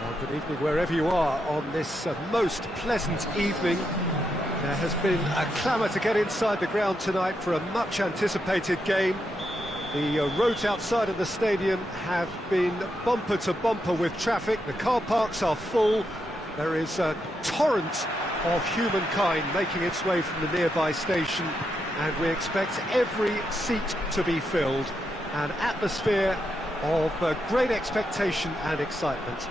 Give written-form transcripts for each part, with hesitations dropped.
Well, good evening wherever you are on this most pleasant evening. There has been a clamour to get inside the ground tonight for a much-anticipated game. The roads outside of the stadium have been bumper to bumper with traffic. The car parks are full. There is a torrent of humankind making its way from the nearby station, and we expect every seat to be filled. An atmosphere of great expectation and excitement.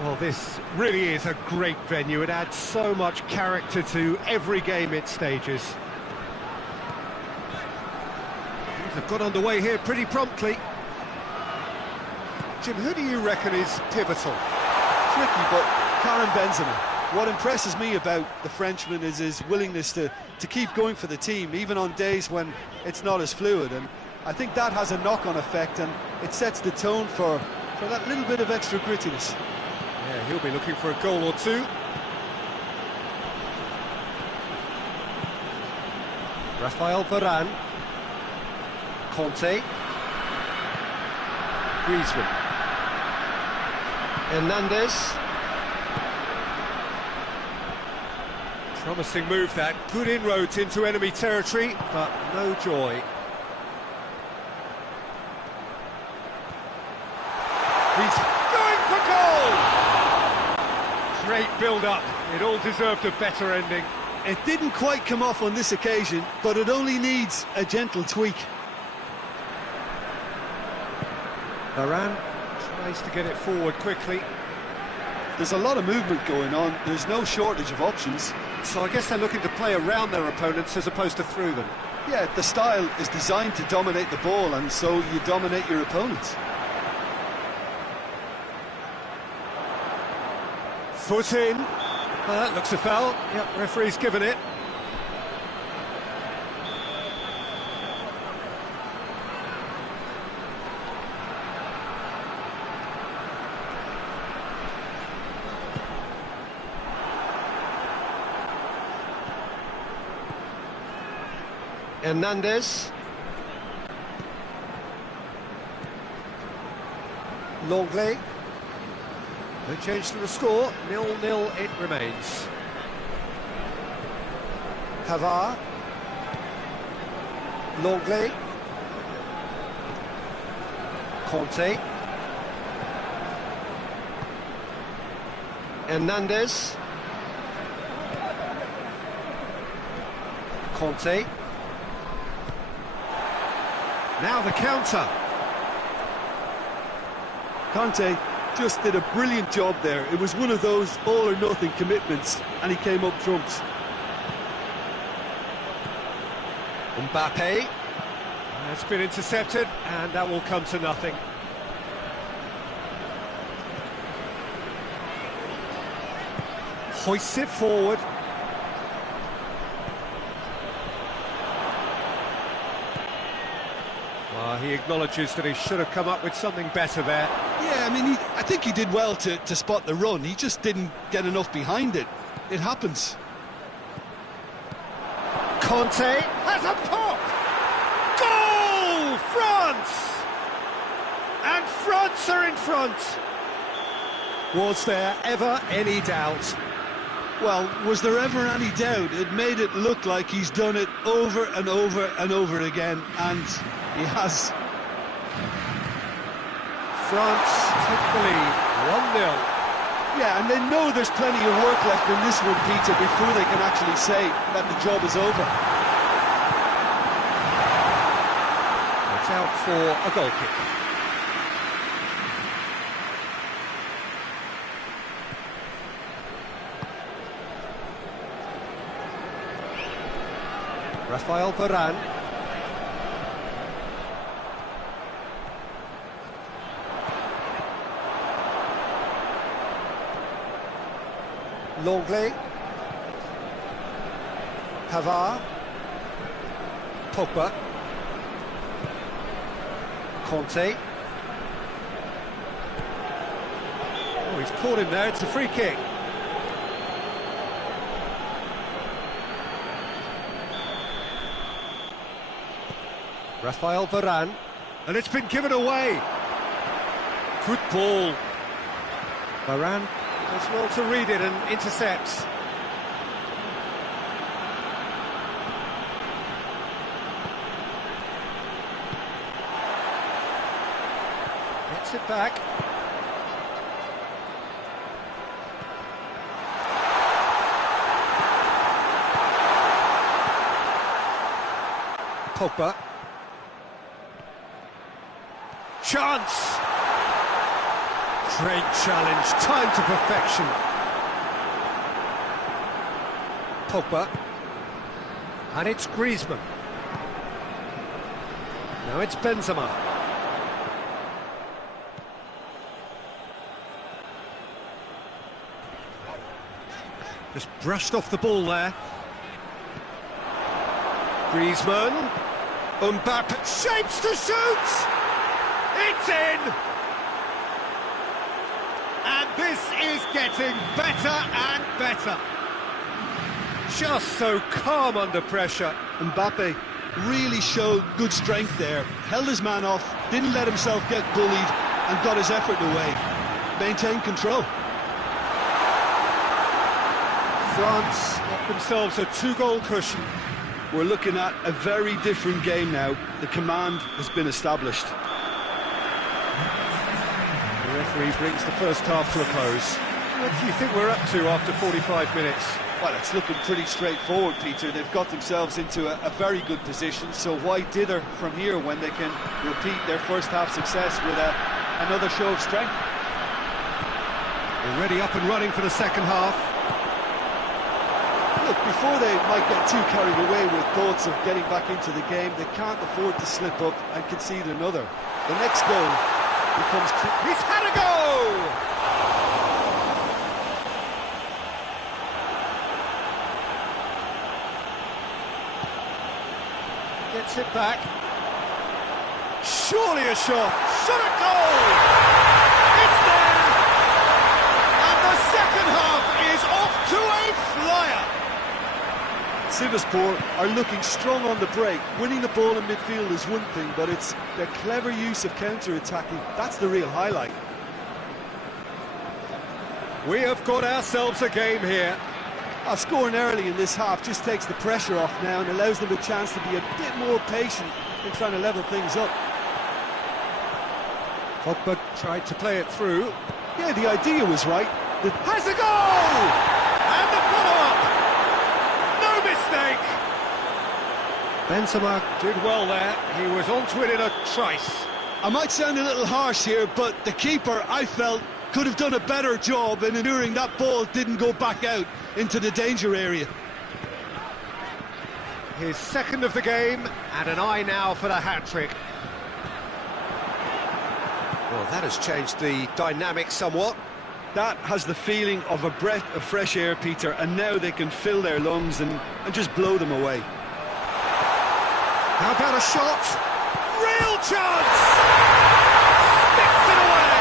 Well, this really is a great venue. It adds so much character to every game it stages. Things have got underway here pretty promptly. Jim, who do you reckon is pivotal? Tricky, but Karim Benzema. What impresses me about the Frenchman is his willingness to keep going for the team, even on days when it's not as fluid. And I think that has a knock-on effect, and it sets the tone for that little bit of extra grittiness. Yeah, he'll be looking for a goal or two. Raphael Varane. Conte. Griezmann. Hernandez. Promising move that. Good inroads into enemy territory, but no joy. He's going for goal! Great build-up. It all deserved a better ending. It didn't quite come off on this occasion, but it only needs a gentle tweak. Varane tries to get it forward quickly. There's a lot of movement going on. There's no shortage of options. So I guess they're looking to play around their opponents as opposed to through them. Yeah, the style is designed to dominate the ball, and so you dominate your opponents. Foot in. That looks a foul. Yep, referee's given it. Hernandez. Longley. No change to the score, 0-0 it remains. Pavard. Longley. Conte. Hernandez. Conte. Now the counter. Conte just did a brilliant job there. It was one of those all-or-nothing commitments, and he came up trumps. Mbappe. That's been intercepted, and that will come to nothing. Hoists it forward. He acknowledges that he should have come up with something better there. Yeah, I mean, I think he did well to spot the run. He just didn't get enough behind it. It happens. Conte has a pop! Goal! France! And France are in front! Was there ever any doubt? Well, was there ever any doubt? It made it look like he's done it over and over and over again, and he has. France took the lead, 1-0. Yeah, and they know there's plenty of work left in this one, Peter, before they can actually say that the job is over. It's out for a goal kick. Raphael Varane. Longley. Pavard. Pogba. Conte. Oh, he's caught him there, it's a free kick. Raphael Varane, and it's been given away. Good ball. Varane does well to read it and intercepts. Gets it back. Pogba. Chance! Great challenge, time to perfection. Pogba. And it's Griezmann. Now it's Benzema. Just brushed off the ball there. Griezmann. Mbappe shapes to shoot! It's in! And this is getting better and better. Just so calm under pressure. Mbappe really showed good strength there. Held his man off, didn't let himself get bullied, and got his effort away. Maintained control. France got themselves a 2-goal cushion. We're looking at a very different game now. The command has been established. The referee brings the first half to a close. What do you think we're up to after 45 minutes? Well, it's looking pretty straightforward, Peter. They've got themselves into a very good position, so why dither from here when they can repeat their first half success with another show of strength? Already up and running for the second half. Look, before they might get too carried away with thoughts of getting back into the game, they can't afford to slip up and concede another. The next goal becomes... He's had a go! Gets it back. Surely a shot. Shot a goal! It's there! And the second half is off to a flyer! Sivasspor are looking strong on the break. Winning the ball in midfield is one thing, but it's their clever use of counter-attacking. That's the real highlight. We have got ourselves a game here. Scoring early in this half just takes the pressure off now and allows them a chance to be a bit more patient in trying to level things up. Pogba tried to play it through. Yeah, the idea was right. Has a goal! And the follow-up! No mistake! Benzema did well there. He was onto it in a trice. I might sound a little harsh here, but the keeper, I felt, could have done a better job in ensuring that ball didn't go back out into the danger area. His second of the game, and an eye now for the hat-trick. Well, that has changed the dynamic somewhat. That has the feeling of a breath of fresh air, Peter, and now they can fill their lungs and just blow them away. How about a shot? Real chance! Sticks it away!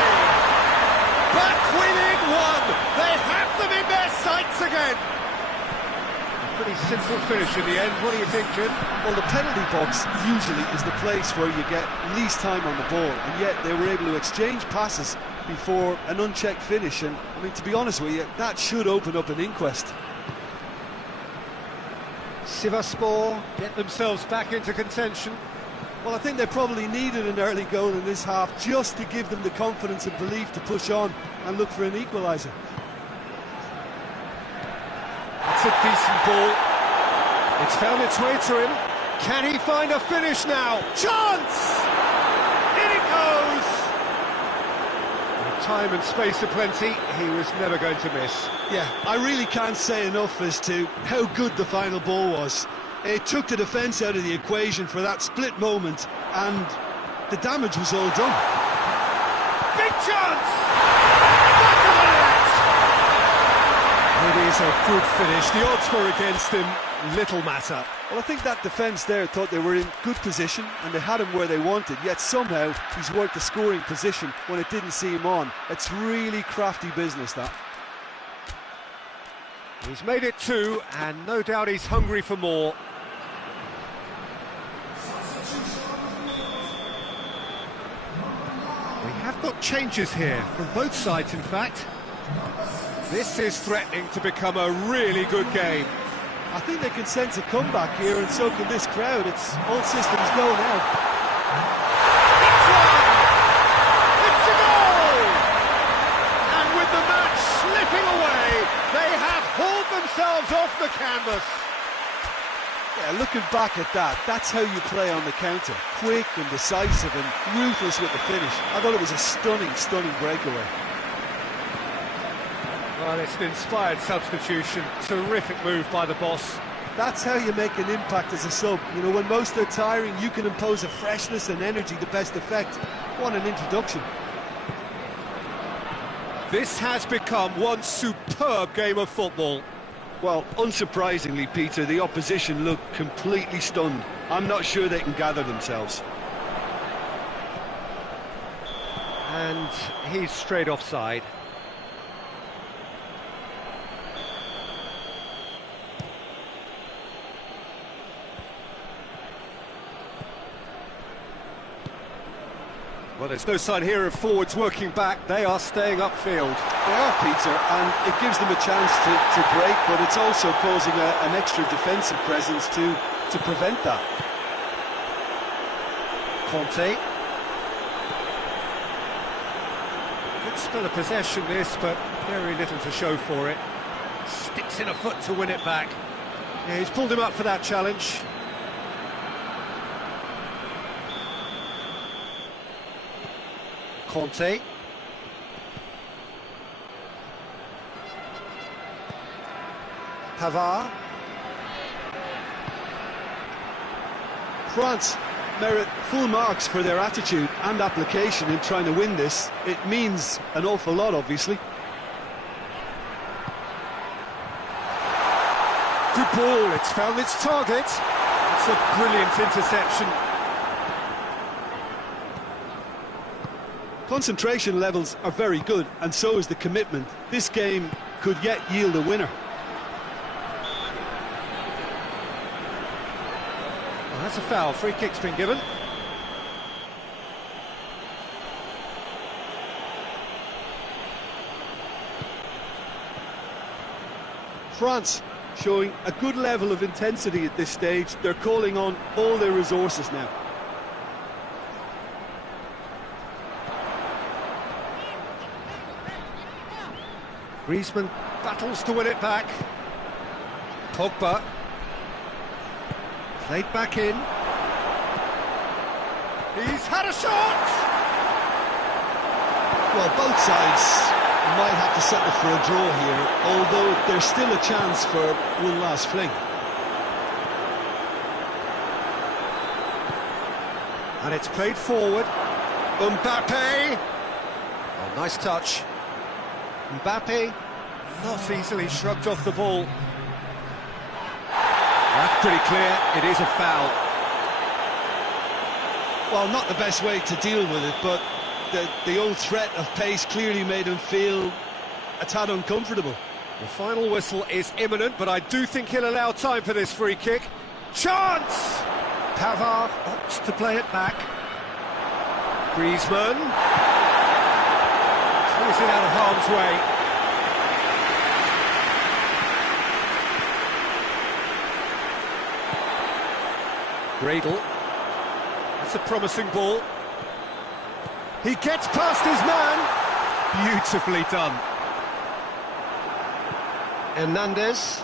Back within one! They have them in their sights again! A pretty simple finish in the end. What do you think, Jim? Well, the penalty box usually is the place where you get least time on the ball, and yet they were able to exchange passes before an unchecked finish, and I mean, to be honest with you, that should open up an inquest. Sivasspor get themselves back into contention. Well, I think they probably needed an early goal in this half just to give them the confidence and belief to push on and look for an equaliser. It's a decent ball. It's found its way to him. Can he find a finish now? Chance! In it goes! With time and space aplenty, he was never going to miss. Yeah, I really can't say enough as to how good the final ball was. It took the defence out of the equation for that split moment, and the damage was all done. Big chance! Back of the net! It is a good finish. The odds were against him. Little matter. Well, I think that defence there thought they were in good position and they had him where they wanted, yet somehow he's worked the scoring position when it didn't see him on. It's really crafty business, that. He's made it 2, and no doubt he's hungry for more. We have Got changes here from both sides, in fact. This is threatening to become a really good game. I think they can sense a comeback here, and so can this crowd. It's all systems go now. It's one! It's a goal! And with the match slipping away, they have hauled themselves off the canvas. Yeah, looking back at that, that's how you play on the counter. Quick and decisive and ruthless with the finish. I thought it was a stunning, stunning breakaway. Well, it's an inspired substitution. Terrific move by the boss. That's how you make an impact as a sub. You know, when most are tiring, you can impose a freshness and energy to best effect. What an introduction. This has become one superb game of football. Well, unsurprisingly, Peter, the opposition looked completely stunned. I'm not sure they can gather themselves. And he's straight offside. Well, there's no sign here of forwards working back. They are staying upfield. They are, Peter, and it gives them a chance to break, but it's also causing an extra defensive presence to prevent that. Conte. Good spell of possession this, but very little to show for it. Sticks in a foot to win it back. Yeah, he's pulled him up for that challenge. Conte. Pavard. France merit full marks for their attitude and application in trying to win this. It means an awful lot, obviously. Good ball, it's found its target. It's a brilliant interception. Concentration levels are very good, and so is the commitment. This game could yet yield a winner. Well, that's a foul. Free kick's been given. France showing a good level of intensity at this stage. They're calling on all their resources now. Griezmann battles to win it back. Pogba. Played back in. He's had a shot! Well, both sides might have to settle for a draw here, although there's still a chance for one last fling. And it's played forward. Mbappe! Oh, nice touch. Mbappe not easily shrugged off the ball. That's pretty clear, it is a foul. Well, not the best way to deal with it, but the old threat of pace clearly made him feel a tad uncomfortable. The final whistle is imminent, but I do think he'll allow time for this free kick. Chance! Pavard opts to play it back. Griezmann. Clears it out of harm's way. Gradle. That's a promising ball. He gets past his man. Beautifully done. Hernandez.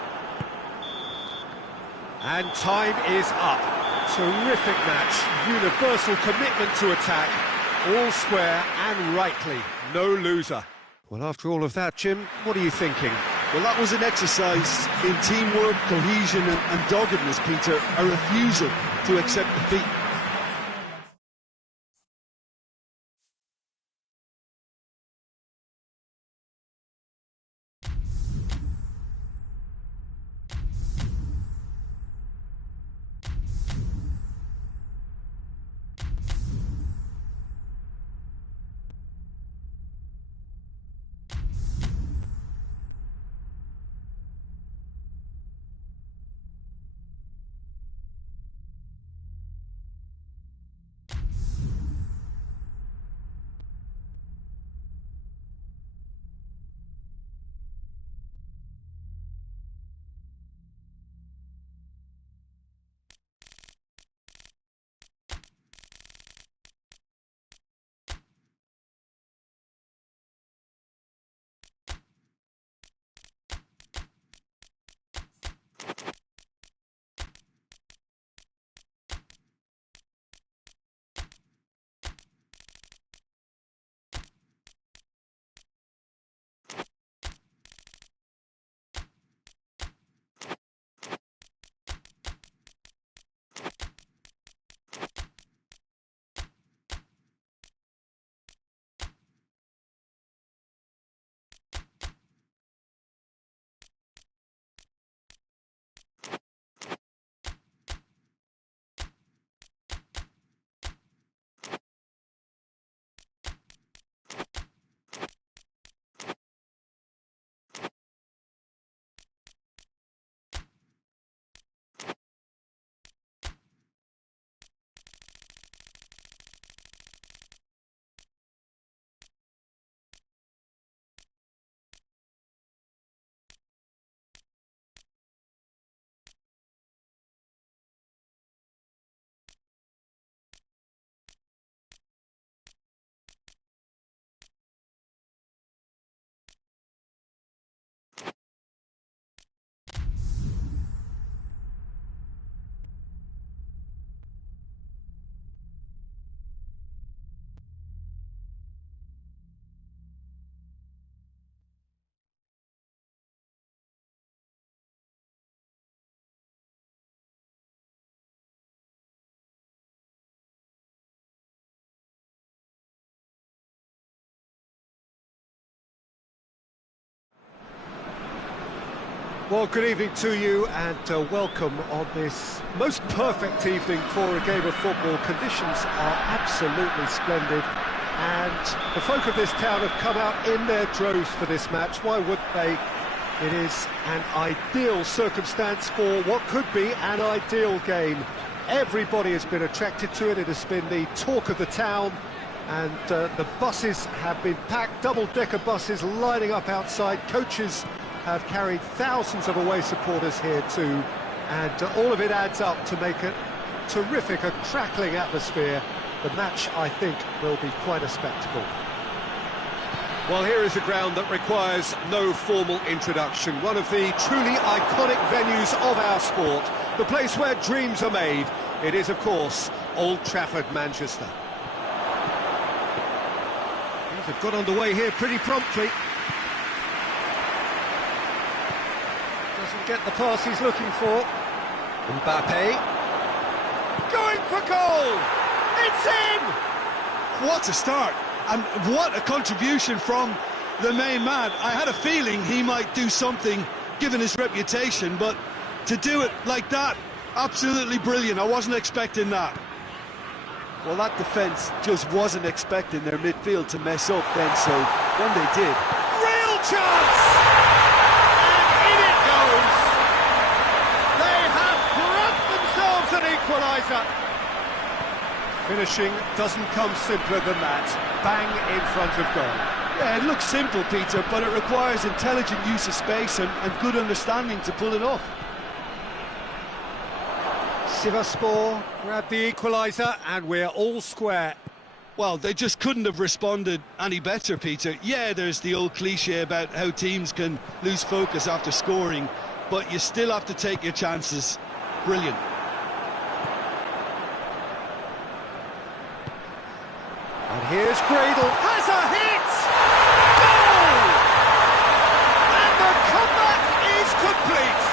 And time is up. Terrific match. Universal commitment to attack. All square and rightly. No loser. Well, after all of that, Jim, what are you thinking? Well, that was an exercise in teamwork, cohesion and doggedness, Peter. A refusal to accept defeat. Well, good evening to you and welcome on this most perfect evening for a game of football. Conditions are absolutely splendid and the folk of this town have come out in their droves for this match. Why would they? It is an ideal circumstance for what could be an ideal game. Everybody has been attracted to it. It has been the talk of the town, and the buses have been packed, double-decker buses lining up outside. Coaches have carried thousands of away supporters here too, and all of it adds up to make a terrific, a crackling atmosphere. The match, I think, will be quite a spectacle. Well, here is a ground that requires no formal introduction. One of the truly iconic venues of our sport, the place where dreams are made. It is, of course, Old Trafford, Manchester. They've got underway here pretty promptly. Doesn't get the pass he's looking for. Mbappe. Going for goal! It's in! What a start! And what a contribution from the main man. I had a feeling he might do something, given his reputation, but to do it like that, absolutely brilliant. I wasn't expecting that. Well, that defence just wasn't expecting their midfield to mess up then, so when they did... Real chance! And in it goes! They have grabbed themselves an equaliser! Finishing doesn't come simpler than that. Bang in front of goal. Yeah, it looks simple, Peter, but it requires intelligent use of space and good understanding to pull it off. Sivasspor grabbed the equaliser and we're all square. Well, they just couldn't have responded any better, Peter. Yeah, there's the old cliche about how teams can lose focus after scoring, but you still have to take your chances. Brilliant. And here's Gradle, has a hit! Goal! And the comeback is complete!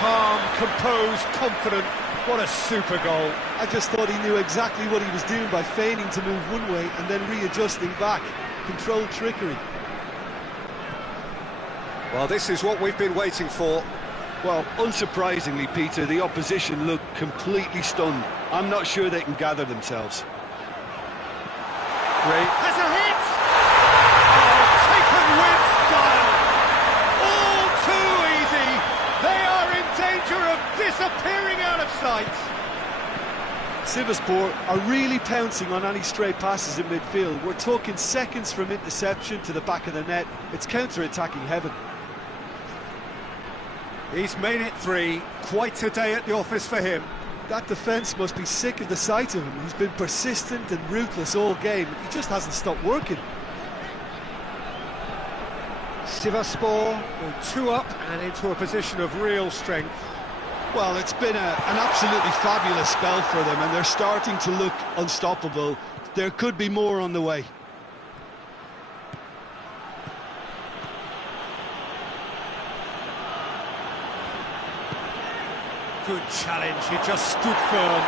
Calm, composed, confident, what a super goal. I just thought he knew exactly what he was doing by feigning to move one way and then readjusting back. Controlled trickery. Well, this is what we've been waiting for. Well, unsurprisingly, Peter, the opposition look completely stunned. I'm not sure they can gather themselves. Great. Has a hit! Oh, taken with style! All too easy! They are in danger of disappearing out of sight! Sivasspor are really pouncing on any stray passes in midfield. We're talking seconds from interception to the back of the net. It's counter-attacking heaven. He's made it 3. Quite a day at the office for him. That defence must be sick of the sight of him. He's been persistent and ruthless all game. He just hasn't stopped working. Sivasspor go 2 up and into a position of real strength. Well, it's been an absolutely fabulous spell for them, and they're starting to look unstoppable. There could be more on the way. Good challenge, he just stood firm.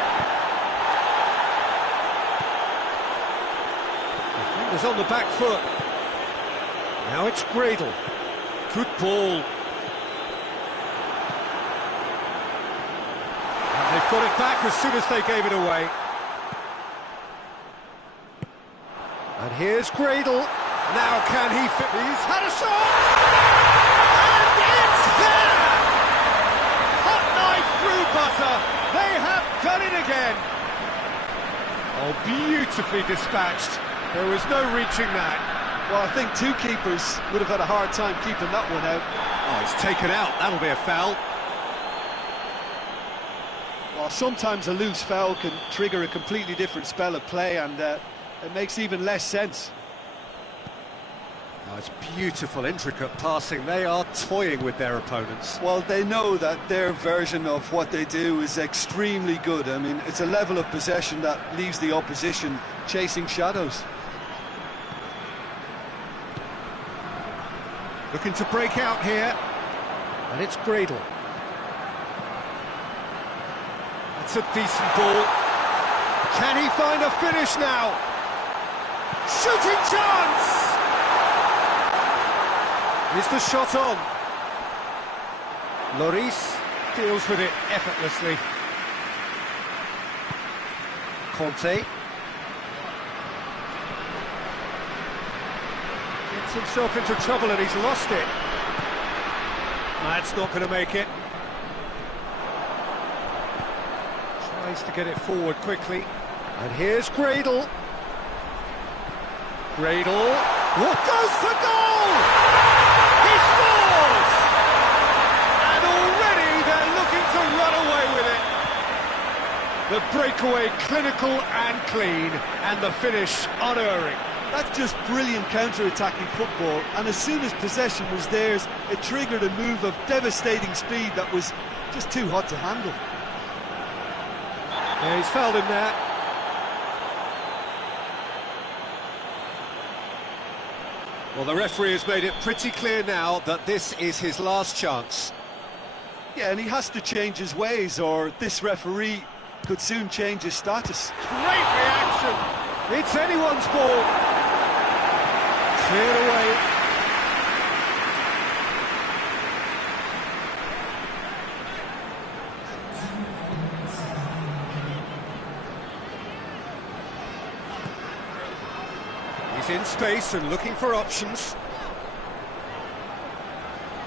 Defenders on the back foot. Now it's Gradle. Good ball. And they've got it back as soon as they gave it away. And here's Gradle. Now can he fit? He's had a shot! And it's there! Through butter, they have done it again. Oh, beautifully dispatched. There was no reaching that. Well, I think 2 keepers would have had a hard time keeping that one out. Oh, it's taken out. That'll be a foul. Well, sometimes a loose foul can trigger a completely different spell of play, and it makes even less sense. Oh, it's beautiful, intricate passing. They are toying with their opponents. Well, they know that their version of what they do is extremely good. I mean, it's a level of possession that leaves the opposition chasing shadows. Looking to break out here. And it's Gradle. That's a decent ball. Can he find a finish now? Shooting chance! Is the shot on? Lloris deals with it effortlessly. Conte gets himself into trouble and he's lost it. That's not going to make it. Tries to get it forward quickly. And here's Gradle. Gradle. What goes for goal? He scores! And already they're looking to run away with it. The breakaway clinical and clean, and the finish unerring. That's just brilliant counter-attacking football, and as soon as possession was theirs, it triggered a move of devastating speed that was just too hot to handle. Yeah, he's fouled him there. Well, the referee has made it pretty clear now that this is his last chance. Yeah, and he has to change his ways, or this referee could soon change his status. Great reaction! It's anyone's ball. Cleared away. He's in space and looking for options.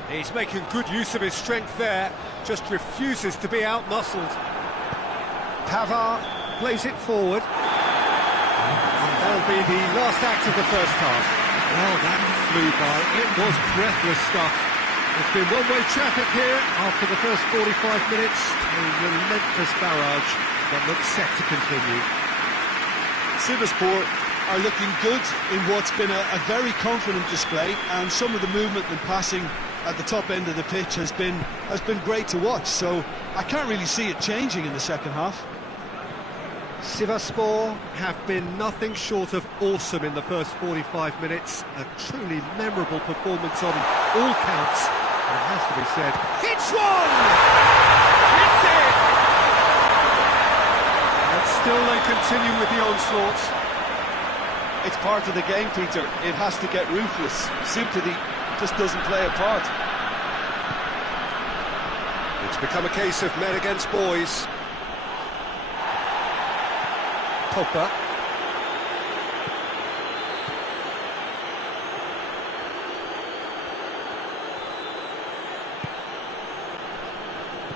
He's making good use of his strength there, just refuses to be out-muscled. Pavard plays it forward. And that'll be the last act of the first half. Well, that flew by. It was breathless stuff. It's been one-way traffic here after the first 45 minutes. A relentless barrage that looks set to continue. Sivasspor are looking good in what's been a very confident display, and some of the movement and passing at the top end of the pitch has been great to watch, so I can't really see it changing in the second half. Sivasspor have been nothing short of awesome in the first 45 minutes. A truly memorable performance on all counts. And it has to be said, it's one! It's it! And still they continue with the onslaughts. It's part of the game, Peter. It has to get ruthless. Sympathy just doesn't play a part. It's become a case of men against boys. Pogba.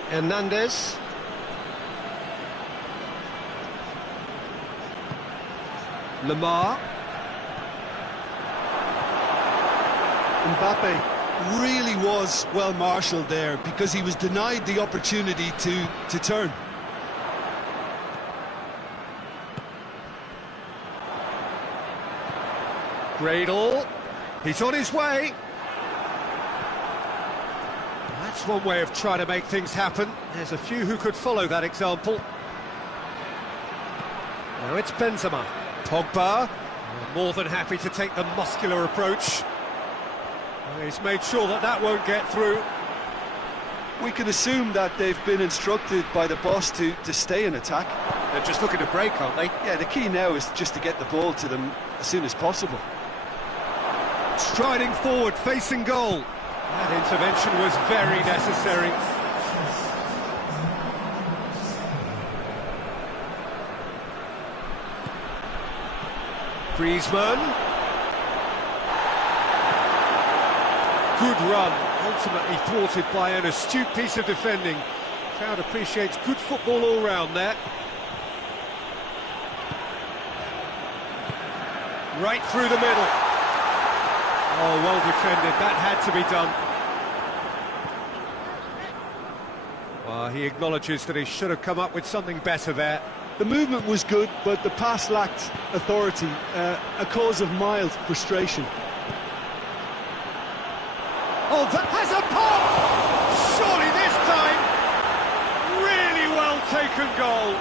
Hernandez. Lamar. Mbappe really was well marshalled there because he was denied the opportunity to turn. Gradle, he's on his way. That's one way of trying to make things happen. There's a few who could follow that example. Now it's Benzema. Pogba, more than happy to take the muscular approach. He's made sure that that won't get through. We can assume that they've been instructed by the boss to stay in attack. They're just looking to break, aren't they? Yeah, the key now is just to get the ball to them as soon as possible. Striding forward, facing goal. That intervention was very necessary. Griezmann. Good run, ultimately thwarted by an astute piece of defending. Crowd appreciates good football all round there. Right through the middle. Oh, well defended, that had to be done. Well, he acknowledges that he should have come up with something better there. The movement was good, but the pass lacked authority, a cause of mild frustration. Oh, that has a pop! Surely this time! Really well taken goal.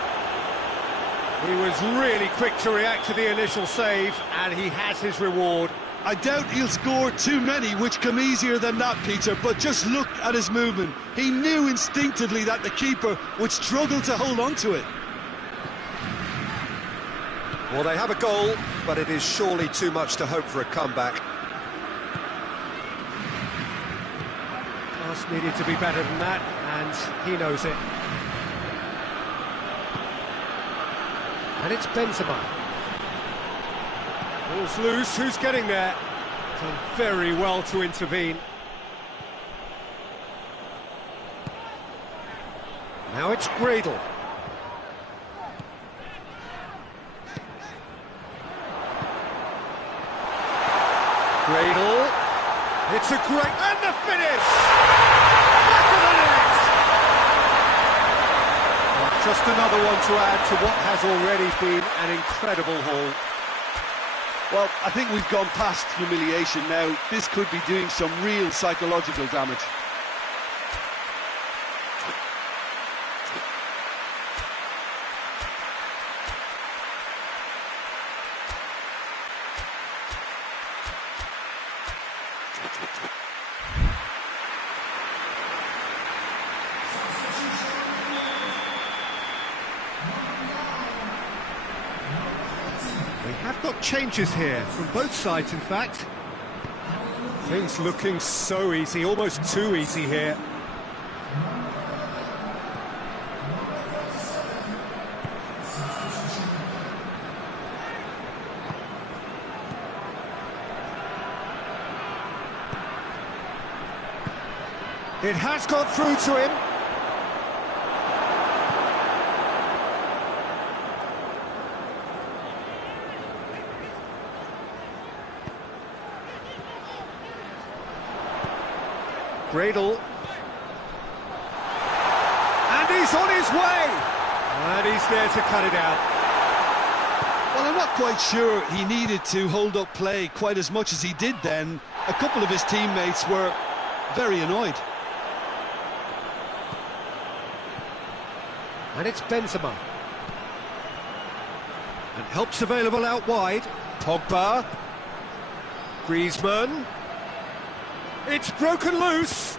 He was really quick to react to the initial save, and he has his reward. I doubt he'll score too many, which come easier than that, Peter, but just look at his movement. He knew instinctively that the keeper would struggle to hold on to it. Well, they have a goal, but it is surely too much to hope for a comeback. Just needed to be better than that, and he knows it. And it's Benzema. Ball's loose, who's getting there? Done very well to intervene. Now it's Gradle. Gradle. It's a great... and the finish! Back of the net! Well, just another one to add to what has already been an incredible haul. Well, I think we've gone past humiliation now. This could be doing some real psychological damage. We have got changes here, from both sides in fact. Things looking so easy, almost too easy here. It has got through to him. Gradle. And he's on his way! And he's there to cut it out. Well, I'm not quite sure he needed to hold up play quite as much as he did then. A couple of his teammates were very annoyed. And it's Benzema. And help's available out wide. Pogba. Griezmann. It's broken loose.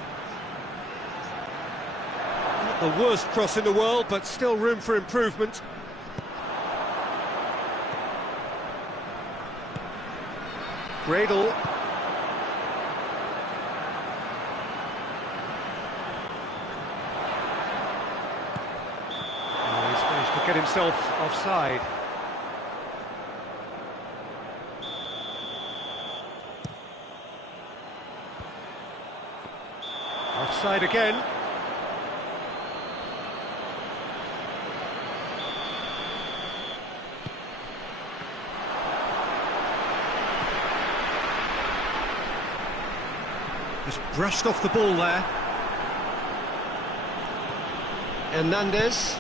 Not the worst cross in the world, but still room for improvement. Gradle. Oh, he's managed to get himself offside. Offside again. Just brushed off the ball there. Hernandez.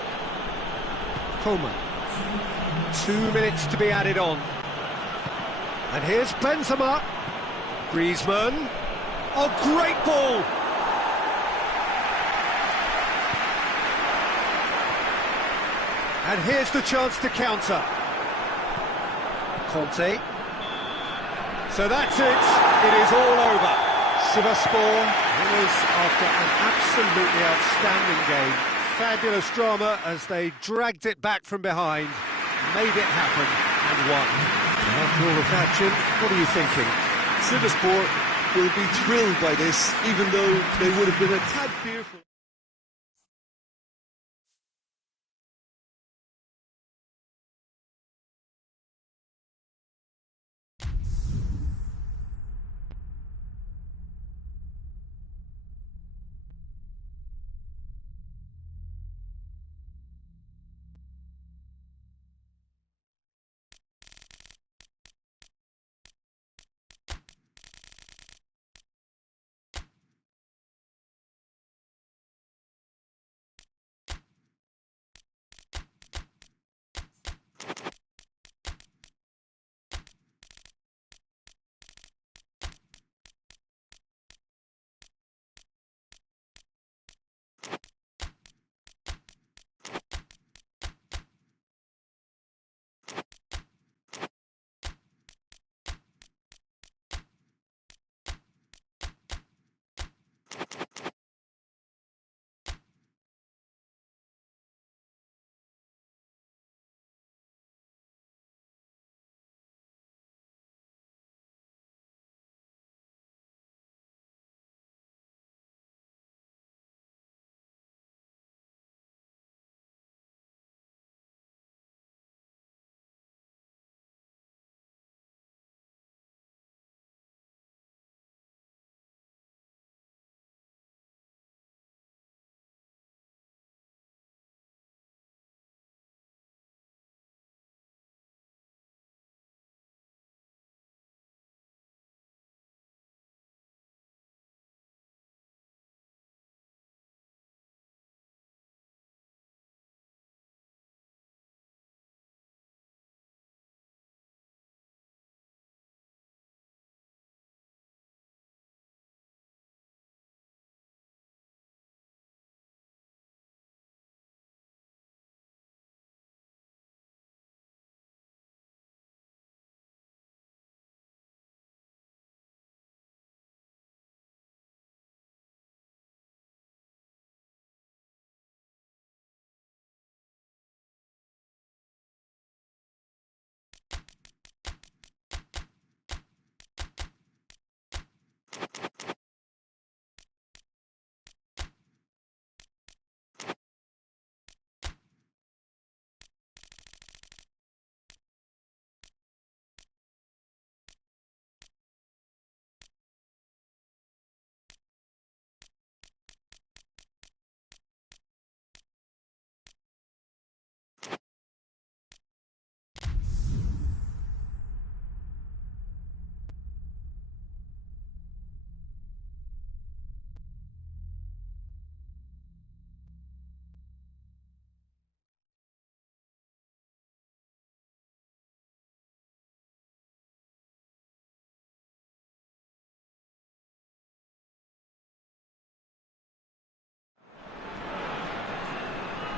Coleman. 2 minutes to be added on. And here's Benzema. Griezmann. Oh, great ball! And here's the chance to counter. Conte. So that's it. It is all over. Sivasspor winners after an absolutely outstanding game. Fabulous drama as they dragged it back from behind, made it happen and won. After all of that, Jim, what are you thinking? Sivasspor will be thrilled by this, even though they would have been a tad fearful.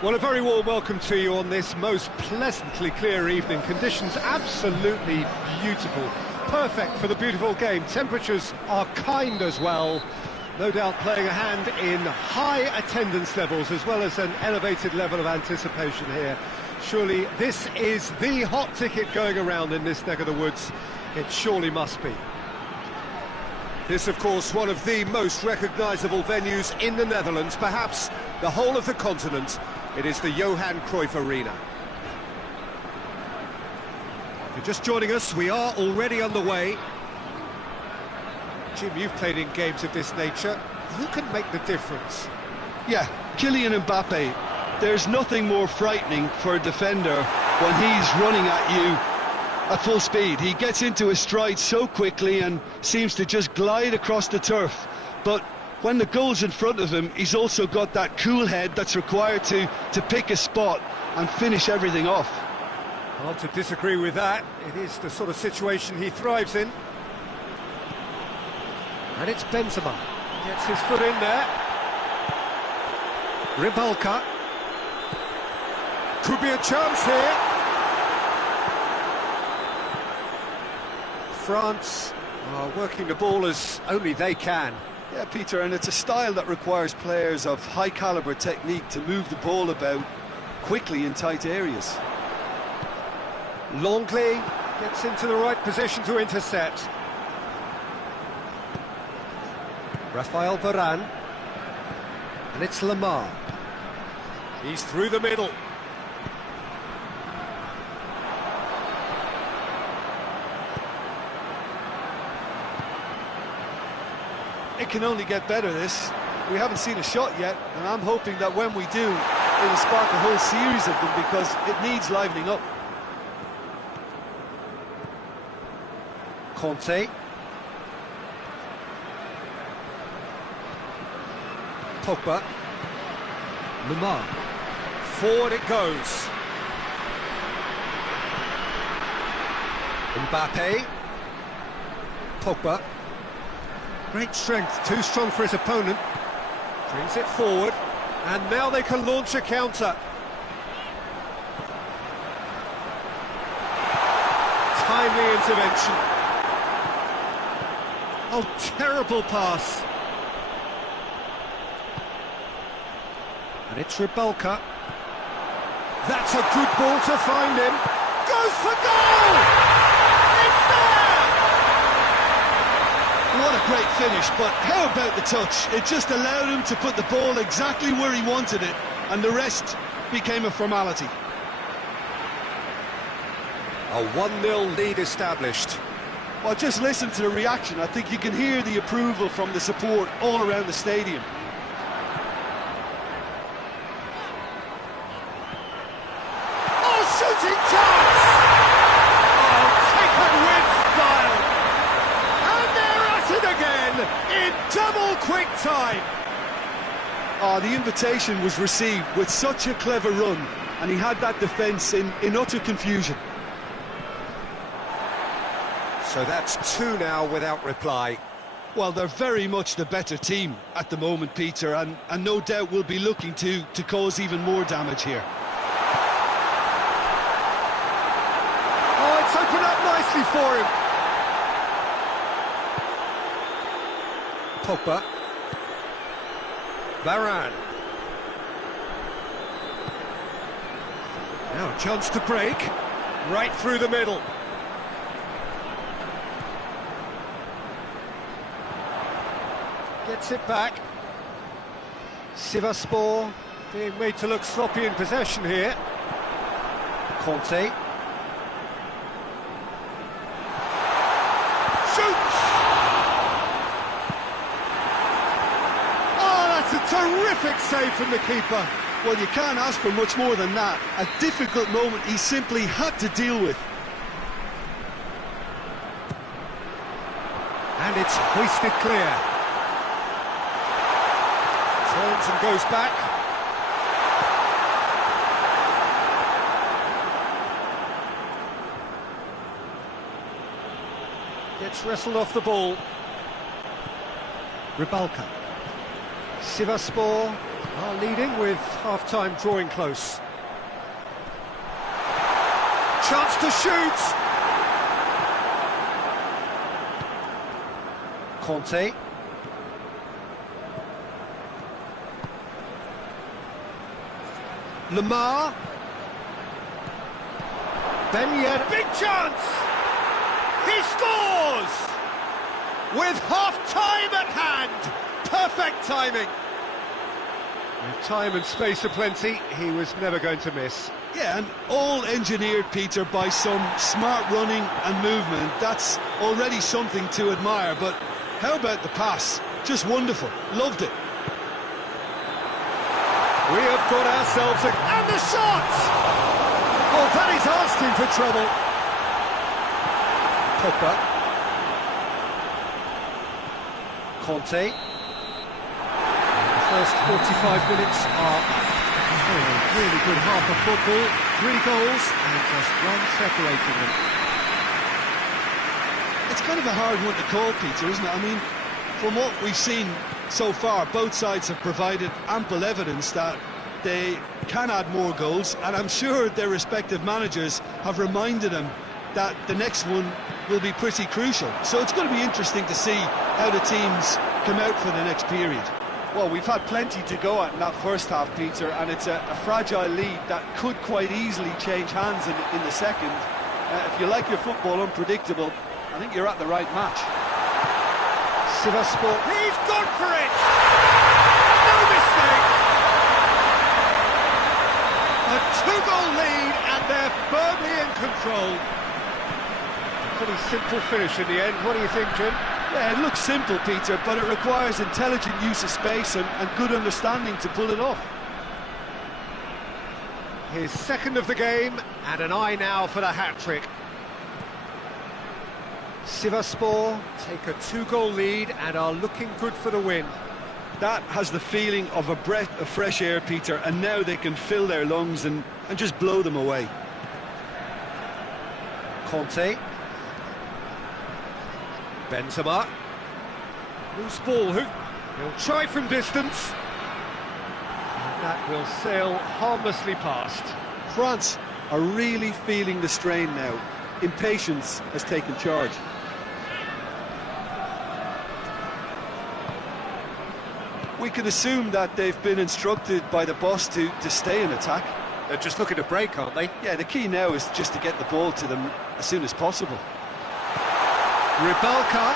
Well, a very warm welcome to you on this most pleasantly clear evening. Conditions absolutely beautiful. Perfect for the beautiful game. Temperatures are kind as well. No doubt playing a hand in high attendance levels as well as an elevated level of anticipation here. Surely this is the hot ticket going around in this neck of the woods. It surely must be. This, of course, one of the most recognisable venues in the Netherlands, perhaps the whole of the continent. It is the Johan Cruyff Arena. If you're just joining us, we are already underway. Jim, you've played in games of this nature. Who can make the difference? Yeah, Kylian Mbappe. There's nothing more frightening for a defender when he's running at you at full speed. He gets into his stride so quickly and seems to just glide across the turf. But when the goal's in front of him, he's also got that cool head that's required to pick a spot and finish everything off. Hard to disagree with that. It is the sort of situation he thrives in. And it's Benzema. Gets his foot in there. Rybalka. Could be a chance here. France are working the ball as only they can. Yeah, Peter, and it's a style that requires players of high-caliber technique to move the ball about quickly in tight areas. Longley gets into the right position to intercept. Rafael Varane. And it's Lamar. He's through the middle. It can only get better, this. We haven't seen a shot yet, and I'm hoping that when we do, it'll spark a whole series of them because it needs livening up. Conte. Pogba. Lamar. Forward it goes. Mbappe. Pogba. Great strength, too strong for his opponent. Brings it forward, and now they can launch a counter. Timely intervention. Oh, terrible pass. And it's Rybalka. That's a good ball to find him. Goes for goal! It's there! What a great finish, but how about the touch? It just allowed him to put the ball exactly where he wanted it, and the rest became a formality. A 1-0 lead established. Well, just listen to the reaction. I think you can hear the approval from the support all around the stadium. Oh, shooting chance! Oh, taken with style! And they're at it again in double quick time! Oh, the invitation was received with such a clever run, and he had that defence in utter confusion. So that's 2 now without reply. Well, they're very much the better team at the moment, Peter, and no doubt will be looking to cause even more damage here. Oh, it's opened up nicely for him. Pogba. Varane. Now a chance to break. Right through the middle. Gets it back. Sivasspor being made to look sloppy in possession here. Conte. Shoots! Oh, that's a terrific save from the keeper. Well, you can't ask for much more than that. A difficult moment he simply had to deal with. And it's hoisted clear. Turns and goes back. Gets wrestled off the ball. Rybalka. Sivasspor Are leading with half-time drawing close. Chance to shoot! Conte. Lamar. Ben Yedder. Big chance! He scores! With half-time at hand! Perfect timing! With time and space aplenty, he was never going to miss. Yeah, and all engineered, Peter, by some smart running and movement. That's already something to admire, but how about the pass? Just wonderful. Loved it. We have got ourselves a... And the shot! Oh, that is asking for trouble. Pogba. Conte. The first 45 minutes are a really good half of football. 3 goals and just one separating them. It's kind of a hard one to call, Peter, isn't it? I mean, from what we've seen so far, both sides have provided ample evidence that they can add more goals, and I'm sure their respective managers have reminded them that the next one will be pretty crucial. So it's going to be interesting to see how the teams come out for the next period. Well, we've had plenty to go at in that first half, Peter, and it's a fragile lead that could quite easily change hands in the second. If you like your football unpredictable, I think you're at the right match. Sivasspor. He's gone for it! No mistake! A 2-goal lead, and they're firmly in control. A pretty simple finish in the end. What do you think, Jim? Yeah, it looks simple, Peter, but it requires intelligent use of space and good understanding to pull it off. His second of the game, and an eye now for the hat-trick. Sivasspor take a 2-goal lead and are looking good for the win. That has the feeling of a breath of fresh air, Peter, and now they can fill their lungs and just blow them away. Conte. Benzema. Loose ball, he'll try from distance. And that will sail harmlessly past. France are really feeling the strain now. Impatience has taken charge. We can assume that they've been instructed by the boss to stay in attack. They're just looking to break, aren't they? Yeah, the key now is just to get the ball to them as soon as possible. Rybalka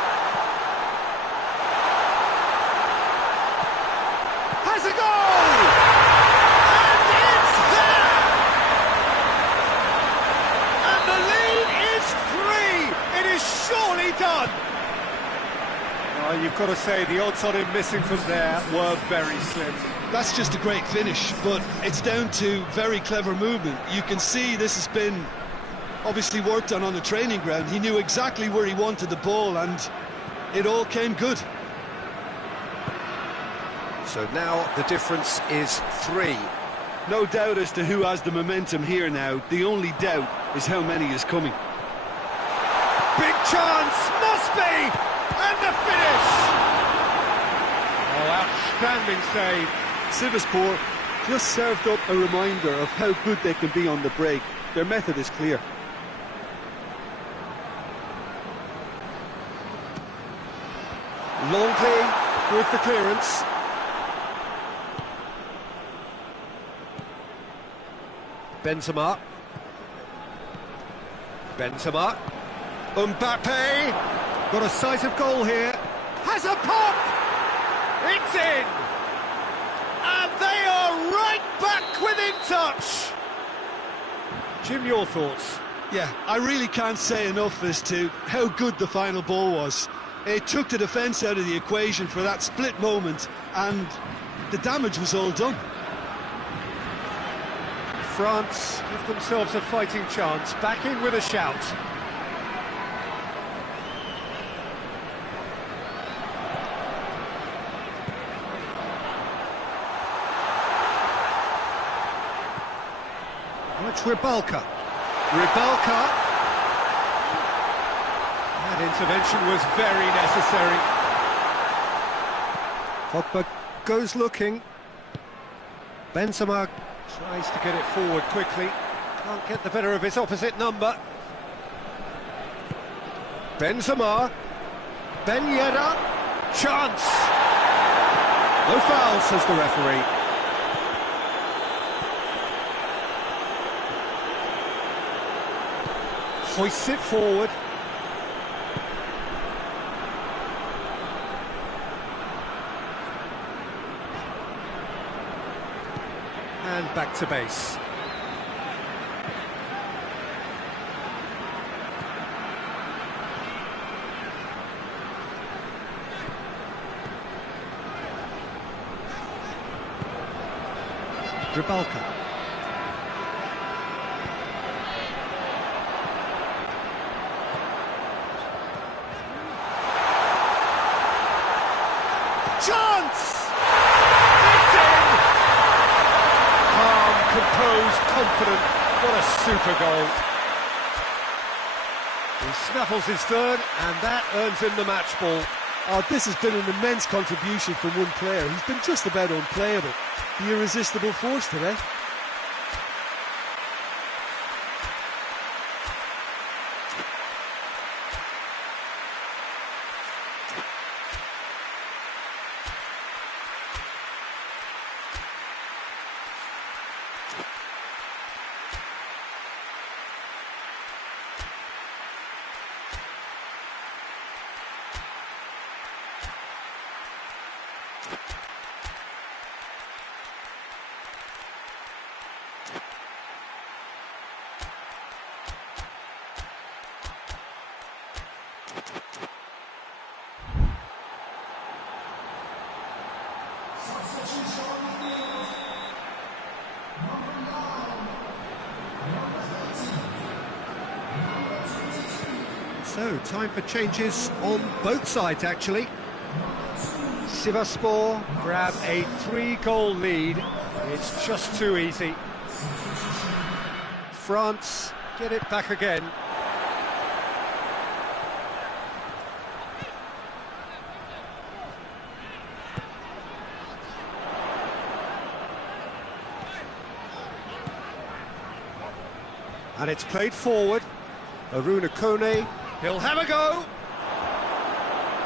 has a goal! And it's there! And the lead is 3! It is surely done! Oh, you've got to say, the odds on him missing from there were very slim. That's just a great finish, but it's down to very clever movement. You can see this has been obviously worked on the training ground. He knew exactly where he wanted the ball, and it all came good. So now the difference is 3. No doubt as to who has the momentum here now. The only doubt is how many is coming. Big chance, must be! And the finish! Oh, outstanding save. Sivasspor just served up a reminder of how good they can be on the break. Their method is clear. Longley with the clearance. Benzema. Mbappe. Got a sight of goal here. Has a pop! It's in! And they are right back within touch! Jim, your thoughts? Yeah, I really can't say enough as to how good the final ball was. It took the defence out of the equation for that split moment, and the damage was all done. France give themselves a fighting chance, back in with a shout. It's Rybalka. That intervention was very necessary. Pogba goes looking. Benzema tries to get it forward quickly. Can't get the better of his opposite number. Benzema. Ben Yedder. Chance! No foul, says the referee. Hoists it forward. And back to base. Rybalka. Chance! It's in! Calm, composed, confident. What a super goal. He snaffles his third, and that earns him the match ball. Oh, this has been an immense contribution from one player. He's been just about unplayable. The irresistible force today. So, time for changes on both sides, actually. Sivasspor grab a 3-goal lead. It's just too easy. France get it back again. And it's played forward. Aruna Kone, he'll have a go!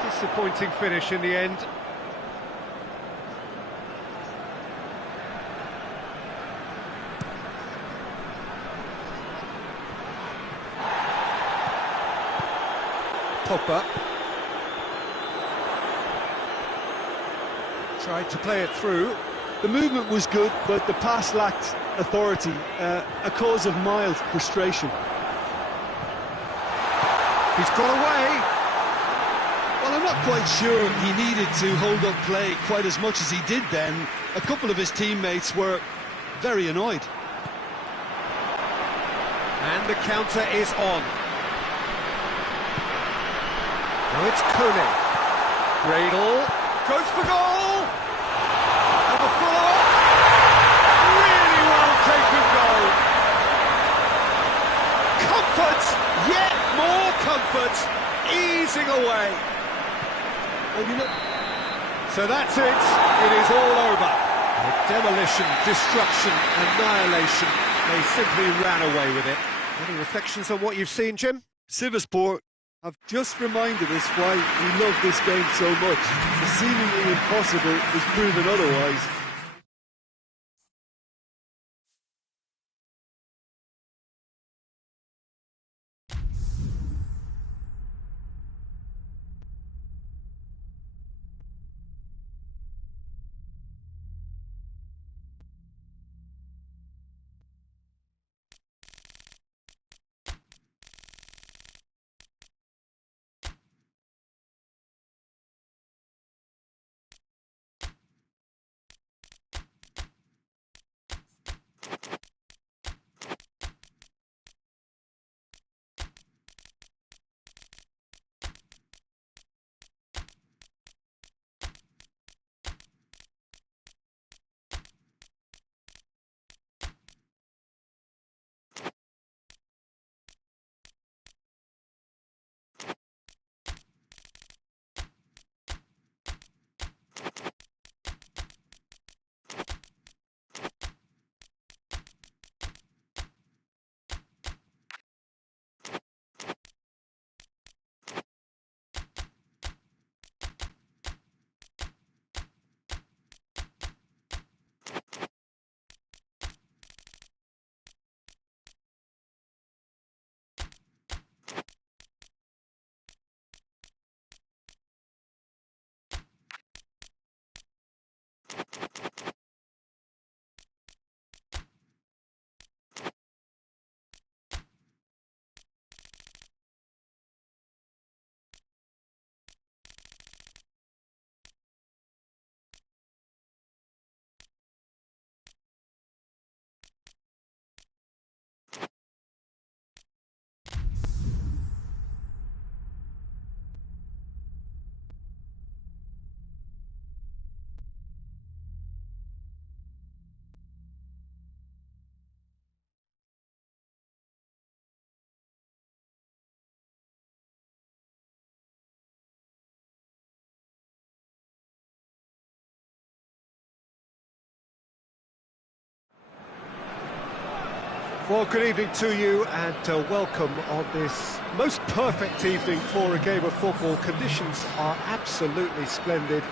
Disappointing finish in the end. Pogba. Tried to play it through. The movement was good, but the pass lacked authority, a cause of mild frustration. He's got away. Well, I'm not quite sure he needed to hold up play quite as much as he did then. A couple of his teammates were very annoyed. And the counter is on. Now it's Kone. Gradle goes for goal. And the follow-up. Really well taken goal. Comfort, yet more comfort, easing away. So that's it. It is all over. Demolition, destruction, annihilation. They simply ran away with it. Any reflections on what you've seen, Jim? Sivasspor have just reminded us why we love this game so much. The seemingly impossible is proven otherwise. Well, good evening to you and welcome on this most perfect evening for a game of football. Conditions are absolutely splendid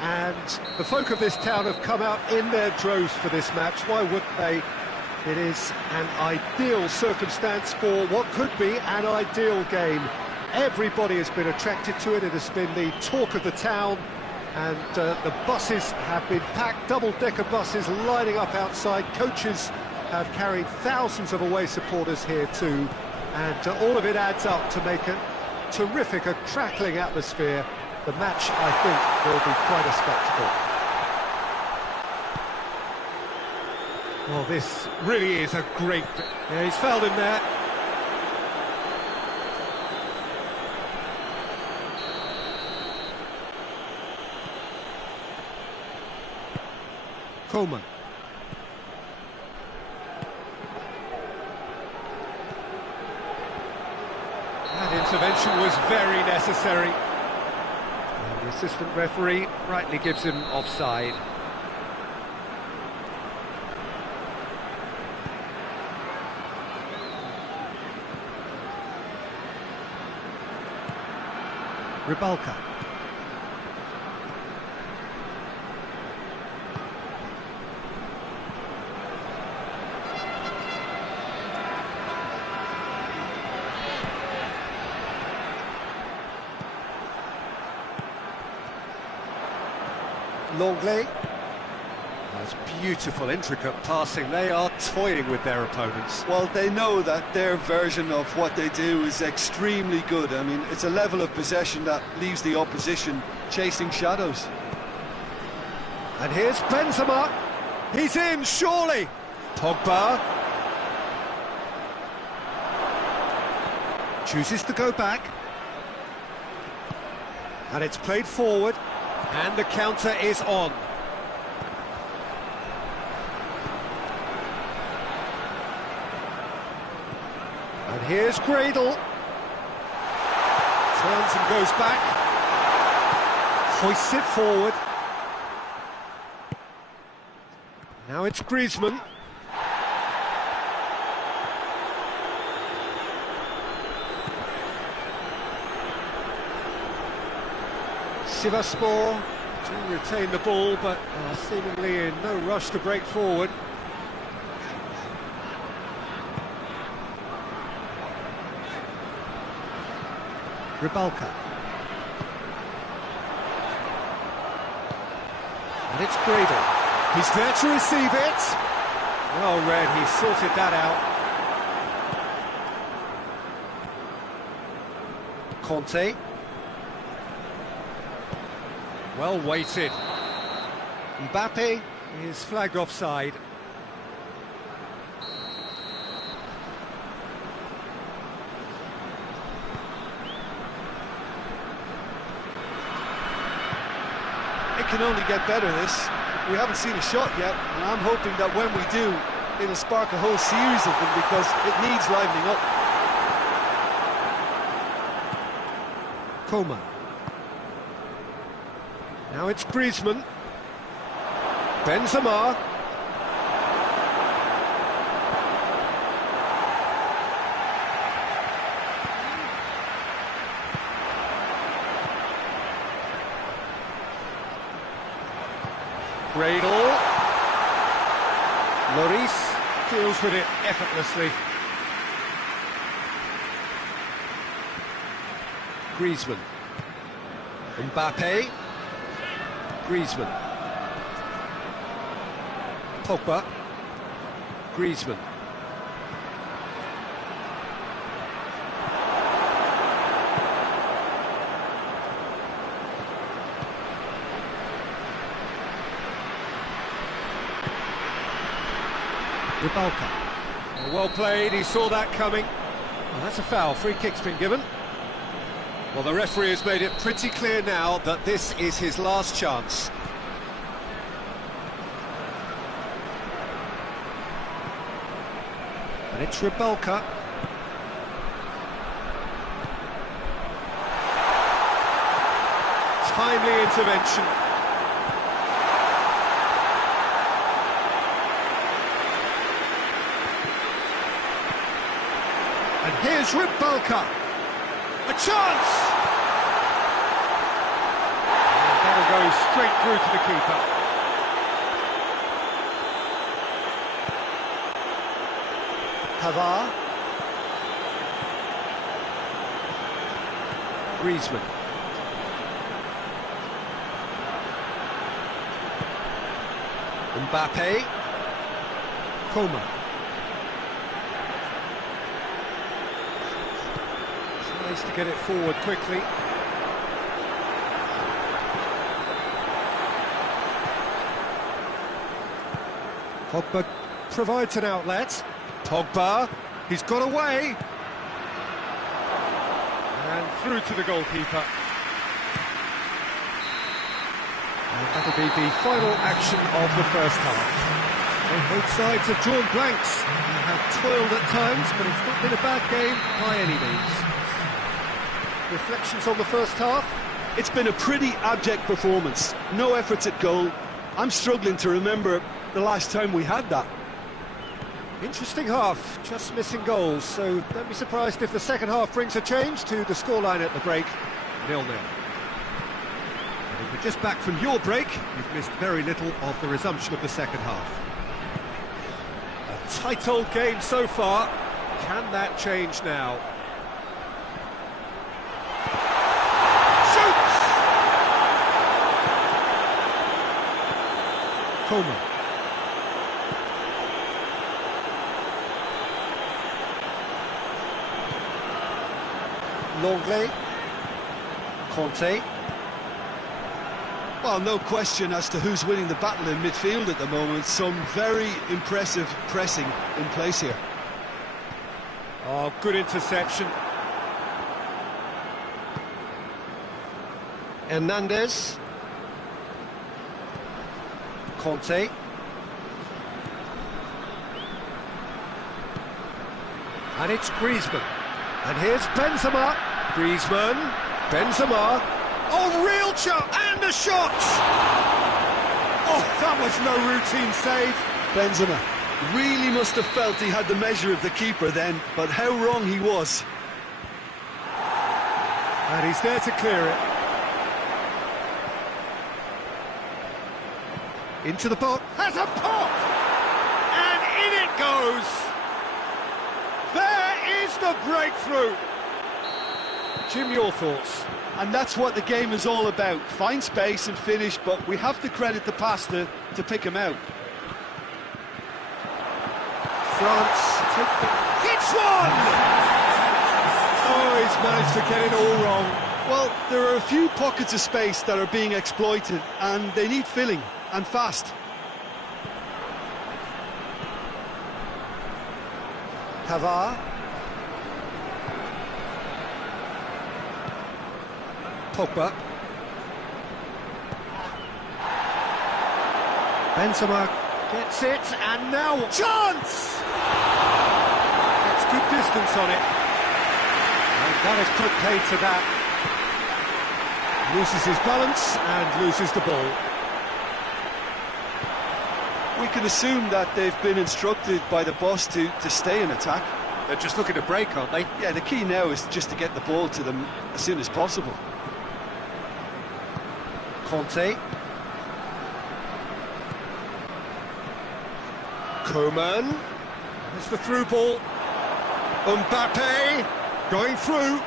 and the folk of this town have come out in their droves for this match. Why wouldn't they? It is an ideal circumstance for what could be an ideal game. Everybody has been attracted to it. It has been the talk of the town, and the buses have been packed, double-decker buses lining up outside. Coaches have carried thousands of away supporters here too, and all of it adds up to make a terrific, a crackling atmosphere. The match, I think, will be quite a spectacle. Well, this really is a great... Yeah, he's fouled him there. Coleman. That intervention was very necessary. And the assistant referee rightly gives him offside. Rybalka. Longley. That's beautiful, intricate passing. They are toying with their opponents. Well, they know that their version of what they do is extremely good. I mean, it's a level of possession that leaves the opposition chasing shadows. And here's Benzema. He's in, surely. Pogba. Chooses to go back. And it's played forward. And the counter is on. And here's Gradle. Turns and goes back. Hoists it forward. Now it's Griezmann. Sivasspor to retain the ball, but seemingly in no rush to break forward. Rybalka. And it's Gradle. He's there to receive it. Well read, he sorted that out. Conte. Well weighted. Mbappe is flagged offside. It can only get better, this. We haven't seen a shot yet, and I'm hoping that when we do, it'll spark a whole series of them because it needs livening up. Coleman. Now it's Griezmann. Benzema. Gradle. Lloris deals with it effortlessly. Griezmann. Mbappe. Griezmann. Pogba. Griezmann. Rybalka. Well played, he saw that coming. Well, that's a foul, free kick's been given. Well, the referee has made it pretty clear now that this is his last chance. And it's Rybalka. Timely intervention. Here's Ribbalka. A chance! And that'll go straight through to the keeper. Pavard. Griezmann. Mbappe. Coman. Tries to get it forward quickly. Pogba provides an outlet. Pogba, he's got away. And through to the goalkeeper. And that'll be the final action of the first half. Well, both sides have drawn blanks and have toiled at times, but it's not been a bad game by any means. Reflections on the first half? It's been a pretty abject performance. No efforts at goal. I'm struggling to remember the last time we had that. Interesting half, just missing goals, so don't be surprised if the second half brings a change to the scoreline at the break, 0-0. If you're just back from your break, you've missed very little of the resumption of the second half. A tight old game so far, can that change now? Shoots! Coman. Longley, Conte. Well, no question as to who's winning the battle in midfield at the moment. Some very impressive pressing in place here. Oh, good interception. Hernandez. Conte. And it's Griezmann. And here's Benzema. Griezmann, Benzema, oh, real chance, and a shot! Oh, that was no routine save. Benzema really must have felt he had the measure of the keeper then, but how wrong he was. And he's there to clear it. Into the box, has a pop! And in it goes! There is the breakthrough! Jim, your thoughts? And that's what the game is all about. Find space and finish, but we have to credit the passer to pick him out. France hits one! Oh, he's managed to get it all wrong. Well, there are a few pockets of space that are being exploited, and they need filling, and fast. Pavard. Pogba. Benzema gets it, and now chance! Gets good distance on it. And that has put paid to that. Loses his balance and loses the ball. We can assume that they've been instructed by the boss to stay in attack. They're just looking to break, aren't they? Yeah, the key now is just to get the ball to them as soon as possible. Conte. Coman. There's the through ball. Mbappe going through.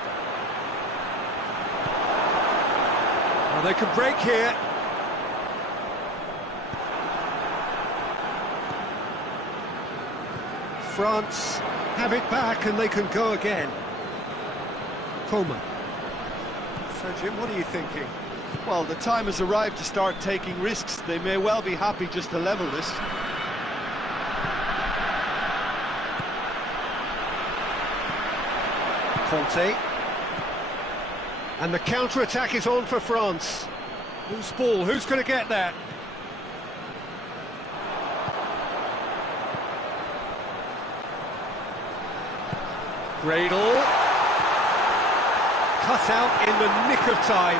Well, they can break here. France have it back and they can go again. Coman. So, Jim, what are you thinking? Well, the time has arrived to start taking risks. They may well be happy just to level this. Conte. And the counter-attack is on for France. Loose ball, who's going to get that? Gradle. Cut out in the nick of time.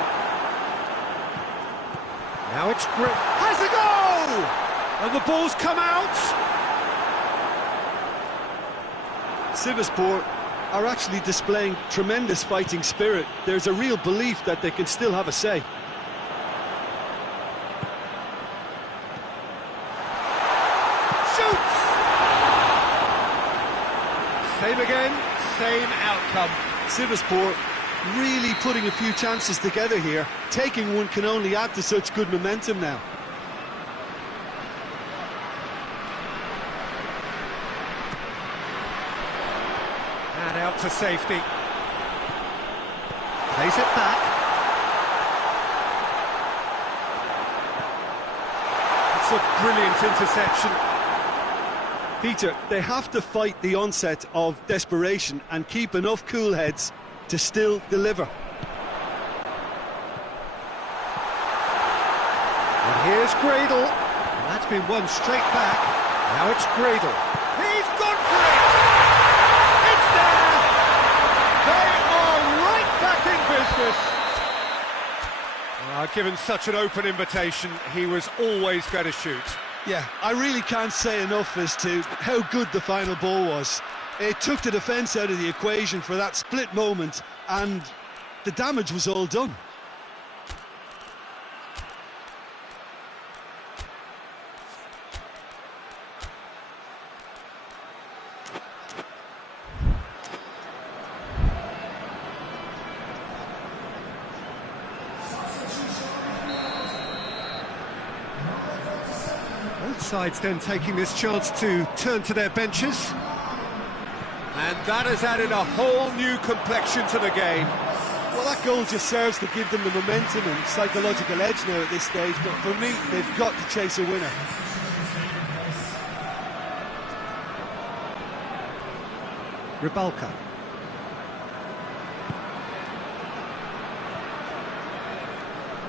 Now it's has a goal! And the ball's come out! Sivasspor are actually displaying tremendous fighting spirit. There's a real belief that they can still have a say. Shoots! Same again, same outcome. Sivaspor really putting a few chances together here. Taking one can only add to such good momentum now. And out to safety. Plays it back. It's a brilliant interception. Peter, they have to fight the onset of desperation and keep enough cool heads to still deliver. And here's Gradle. And that's been won straight back. Now it's Gradle. He's gone for it! It's there! They are right back in business. Given such an open invitation, he was always going to shoot. Yeah, I really can't say enough as to how good the final ball was. It took the defence out of the equation for that split moment, and the damage was all done. Both sides then taking this chance to turn to their benches. And that has added a whole new complexion to the game. Well, that goal just serves to give them the momentum and psychological edge now at this stage, but for me, they've got to chase a winner. Rybalka.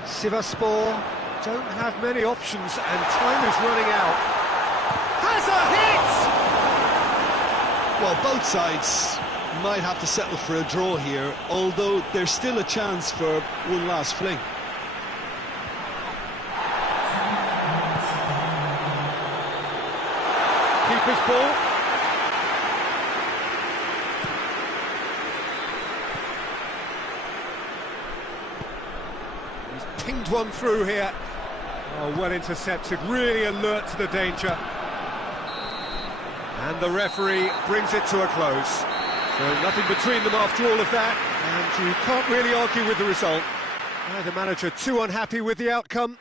Sivaspor don't have many options and time is running out. Has a hit! Well, both sides might have to settle for a draw here, although there's still a chance for one last fling. Keeper's ball. He's pinged one through here. Oh, well intercepted, really alert to the danger. And the referee brings it to a close. So nothing between them after all of that, and you can't really argue with the result. Neither manager too unhappy with the outcome,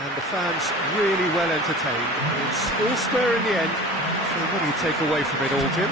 and the fans really well entertained. It's all square in the end. So what do you take away from it all, Jim?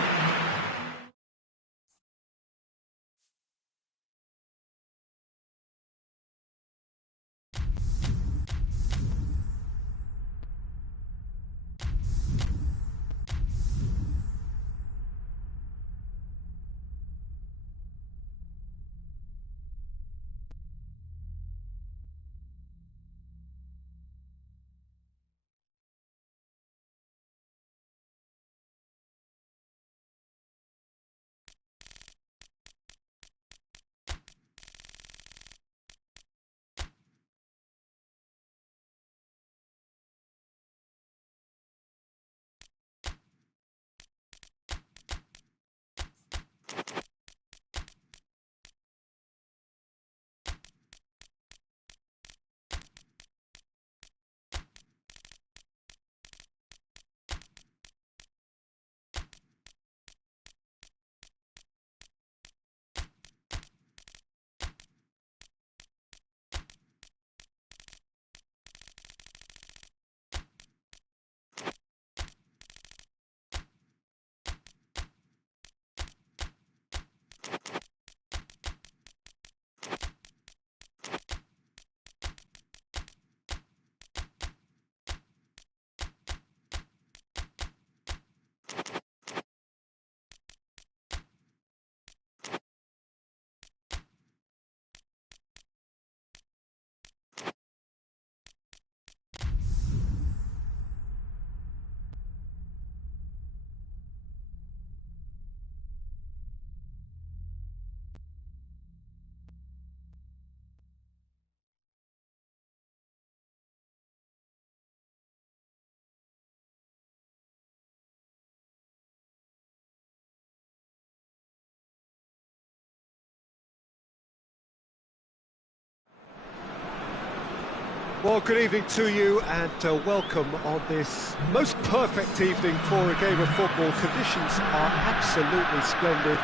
Well, good evening to you and welcome on this most perfect evening for a game of football. Conditions are absolutely splendid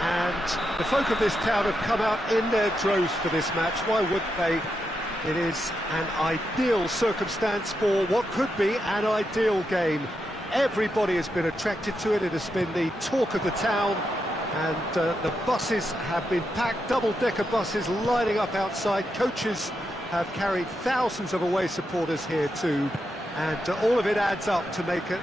and the folk of this town have come out in their droves for this match. Why would they? It is an ideal circumstance for what could be an ideal game. Everybody has been attracted to it. It has been the talk of the town, and the buses have been packed, double-decker buses lining up outside. Coaches have carried thousands of away supporters here too, and all of it adds up to make a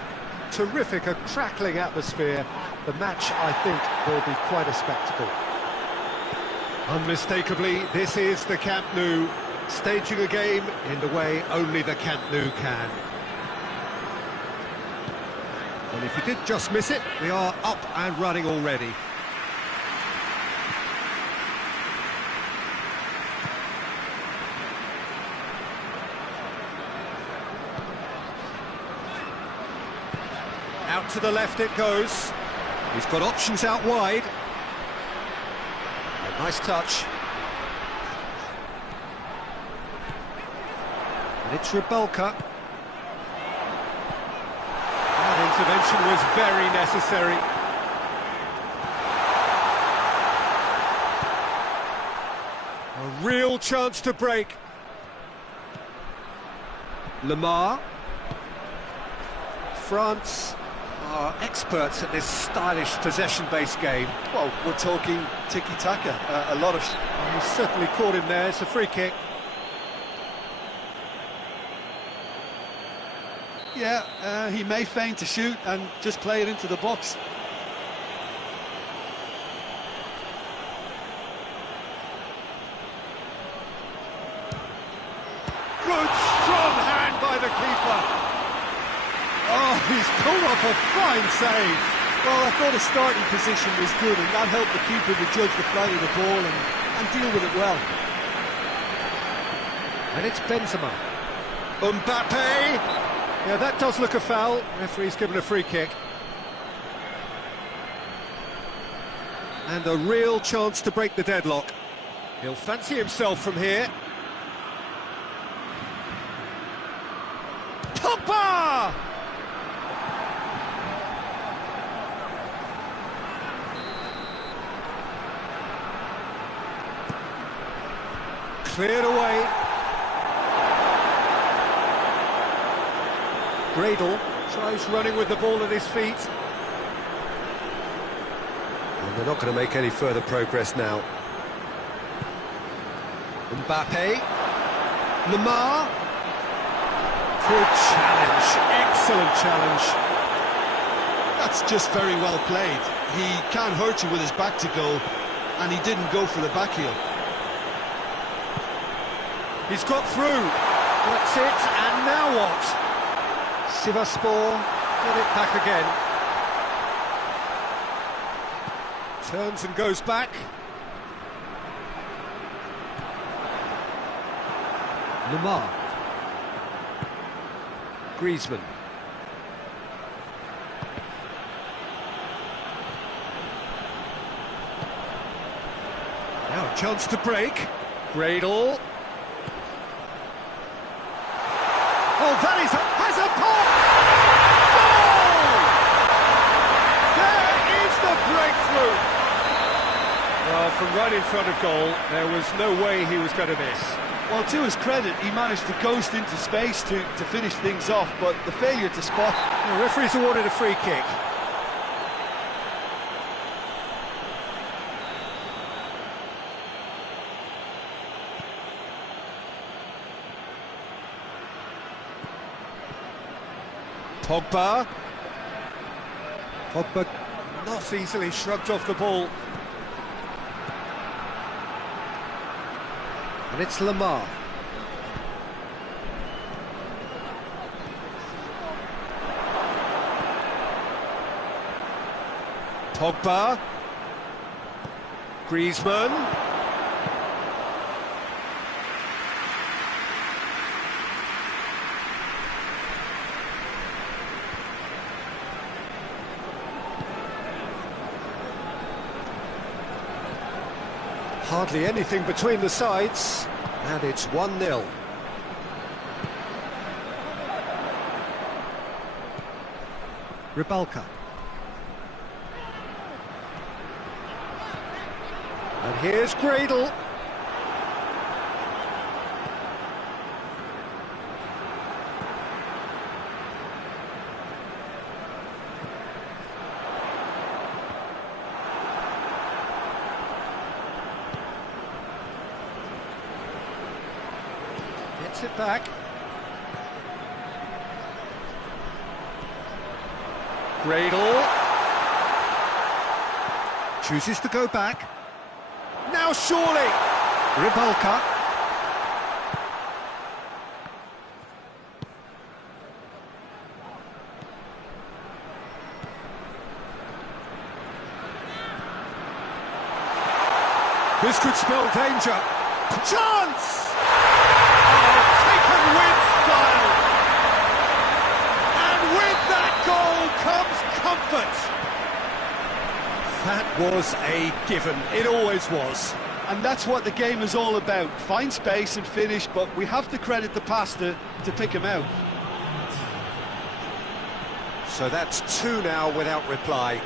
terrific, a crackling atmosphere. The match, I think, will be quite a spectacle. Unmistakably, this is the Camp Nou, staging a game in the way only the Camp Nou can. And if you did just miss it, we are up and running already. Out to the left it goes. He's got options out wide. A nice touch. And it's Rebelka. That intervention was very necessary. A real chance to break. Lemar. France are experts at this stylish possession-based game. Well, we're talking tiki-taka, a lot of... He's certainly caught him there. It's a free kick. Yeah, he may feign to shoot and just play it into the box. Good, strong hand by the keeper. Oh, he's pulled off a fine save. Well, I thought his starting position was good, and that helped the keeper to judge the flight of the ball and deal with it well. And it's Benzema. Mbappe. Yeah, that does look a foul. Referee's given a free kick. And a real chance to break the deadlock. He'll fancy himself from here. Pogba! Cleared away. Gradle tries running with the ball at his feet. And they're not going to make any further progress now. Mbappe. Lemar. Good challenge. Excellent challenge. That's just very well played. He can't hurt you with his back to goal, and he didn't go for the back heel. He's got through. That's it. And now what? Sivasspor got it back again. Turns and goes back. Lemar. Griezmann. Now a chance to break. Gradle. Oh, that has a pop! Goal! There is the breakthrough! Well, from right in front of goal, there was no way he was going to miss. Well, to his credit, he managed to ghost into space to finish things off, but the failure to spot... The referee's awarded a free kick. Pogba. Pogba not easily shrugged off the ball. And it's Lemar. Pogba. Griezmann. Hardly anything between the sides, and it's 1-0. Rybalka. And here's Gradle. Gets it back. Gradle. Chooses to go back. Now surely! Rybalka. This could spell danger. Chance! Oh, taken with style! And with that goal comes comfort! That was a given, it always was. And that's what the game is all about. Find space and finish, but we have to credit the pass to pick him out. So that's two now without reply.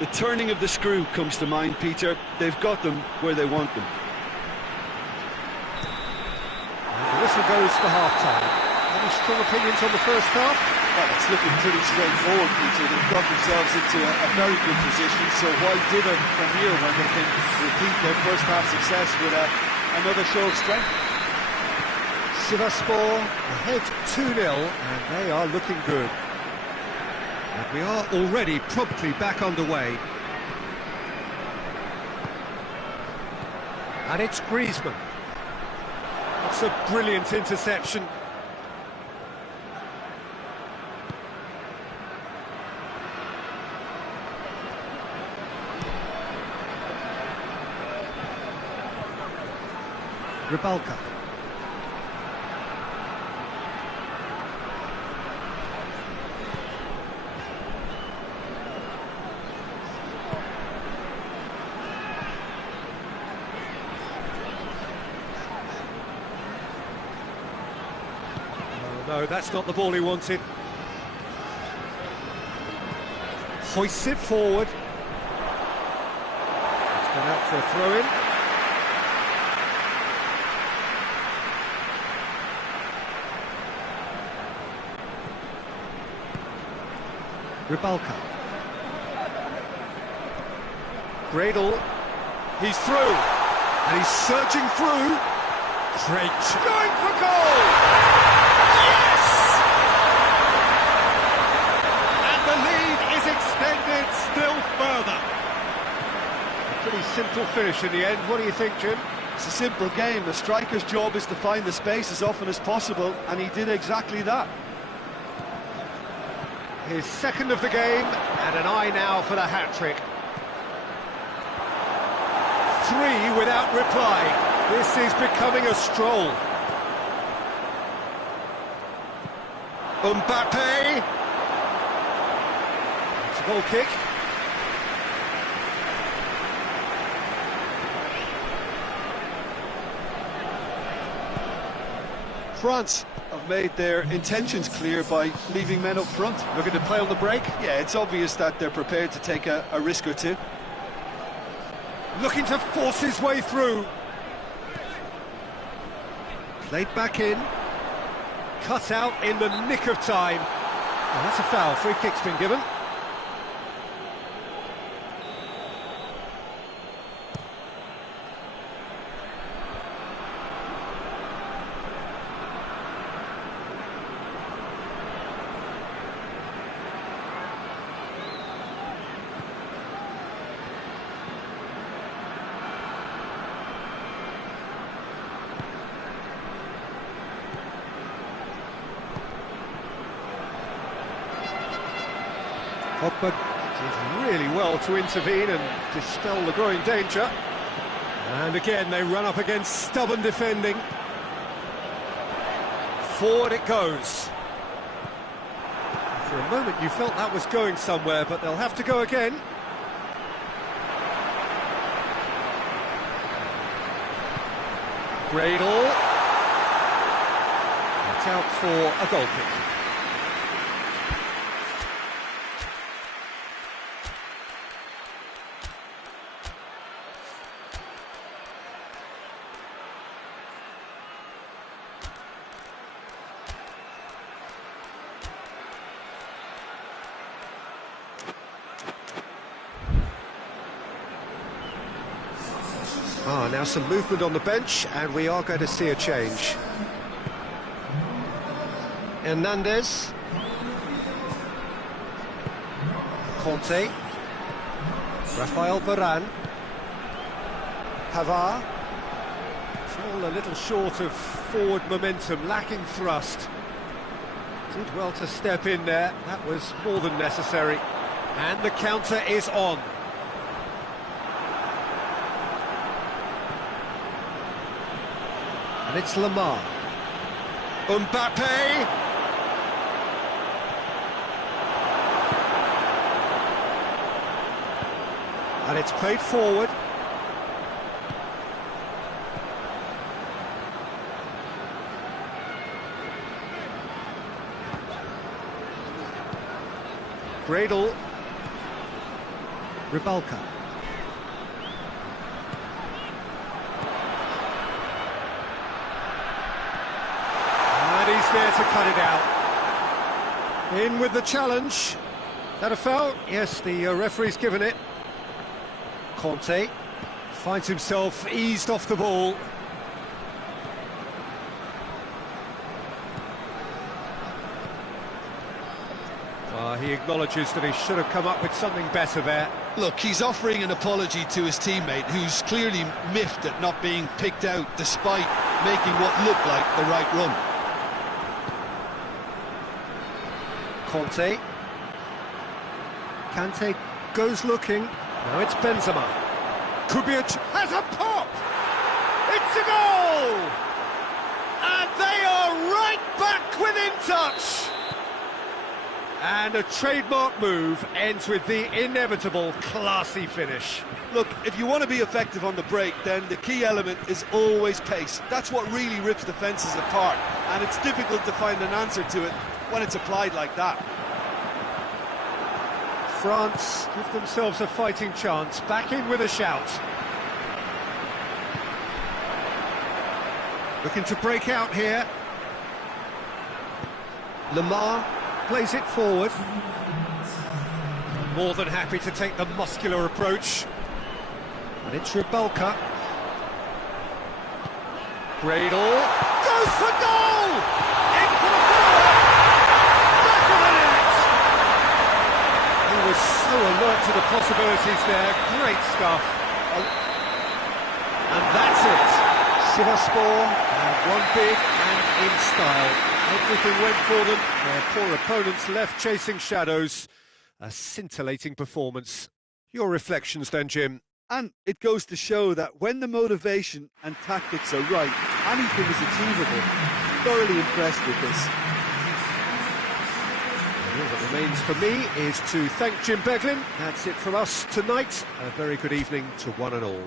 The turning of the screw comes to mind, Peter. They've got them where they want them. And the whistle goes for half-time. Any strong opinions on the first half? Well, it's looking pretty straightforward, Peter. They've got themselves into a very good position, so why dither from here when they can repeat their first half success with another show of strength? Sivasspor ahead 2-0, and they are looking good. And we are already promptly back underway. And it's Griezmann. That's a brilliant interception. Rybalka. Oh, no, that's not the ball he wanted. Hoists it forward. It's gone out for a throw-in. Rybalka. Gradle. He's through. And he's surging through. Great. Going for goal! Yes! And the lead is extended still further. A pretty simple finish in the end. What do you think, Jim? It's a simple game. A striker's job is to find the space as often as possible, and he did exactly that. His second of the game, and an eye now for the hat-trick. 3 without reply. This is becoming a stroll. Mbappe. It's a goal kick. France have made their intentions clear by leaving men up front. Looking to play on the break. Yeah, it's obvious that they're prepared to take a risk or two. Looking to force his way through. Played back in. Cut out in the nick of time. And that's a foul. Free kick's been given. Pogba did really well to intervene and dispel the growing danger. And again, they run up against stubborn defending. Forward it goes. For a moment, you felt that was going somewhere, but they'll have to go again. Gradle. It's out for a goal kick. Now some movement on the bench, and we are going to see a change. Hernandez. Conte. Rafael Varane. Pavard. All a little short of forward momentum, lacking thrust. Did well to step in there, that was more than necessary. And the counter is on. And it's Lamar. Mbappe! And it's played forward. Gradle. Rybalka. And he's there to cut it out. In with the challenge. That a foul? Yes, the referee's given it. Conte finds himself eased off the ball. He acknowledges that he should have come up with something better there. Look, he's offering an apology to his teammate, who's clearly miffed at not being picked out despite making what looked like the right run. Conte. Kante goes looking. Now it's Benzema. Could be has a pop! It's a goal! And they are right back within touch! And a trademark move ends with the inevitable classy finish. Look, if you want to be effective on the break, then the key element is always pace. That's what really rips defences apart, and it's difficult to find an answer to it when it's applied like that. France give themselves a fighting chance, back in with a shout. Looking to break out here. Lamar plays it forward. More than happy to take the muscular approach. And it's Rybalka. Gradle goes for goal! In for the forward! Back of the net! He was so alert to the possibilities there. Great stuff. And that's it. Sivasspor have won big and in style. Everything went for them, their poor opponents left chasing shadows. A scintillating performance. Your reflections then, Jim? And it goes to show that when the motivation and tactics are right, anything is achievable. Thoroughly impressed with this. All that remains for me is to thank Jim Beglin. That's it from us tonight. A very good evening to one and all.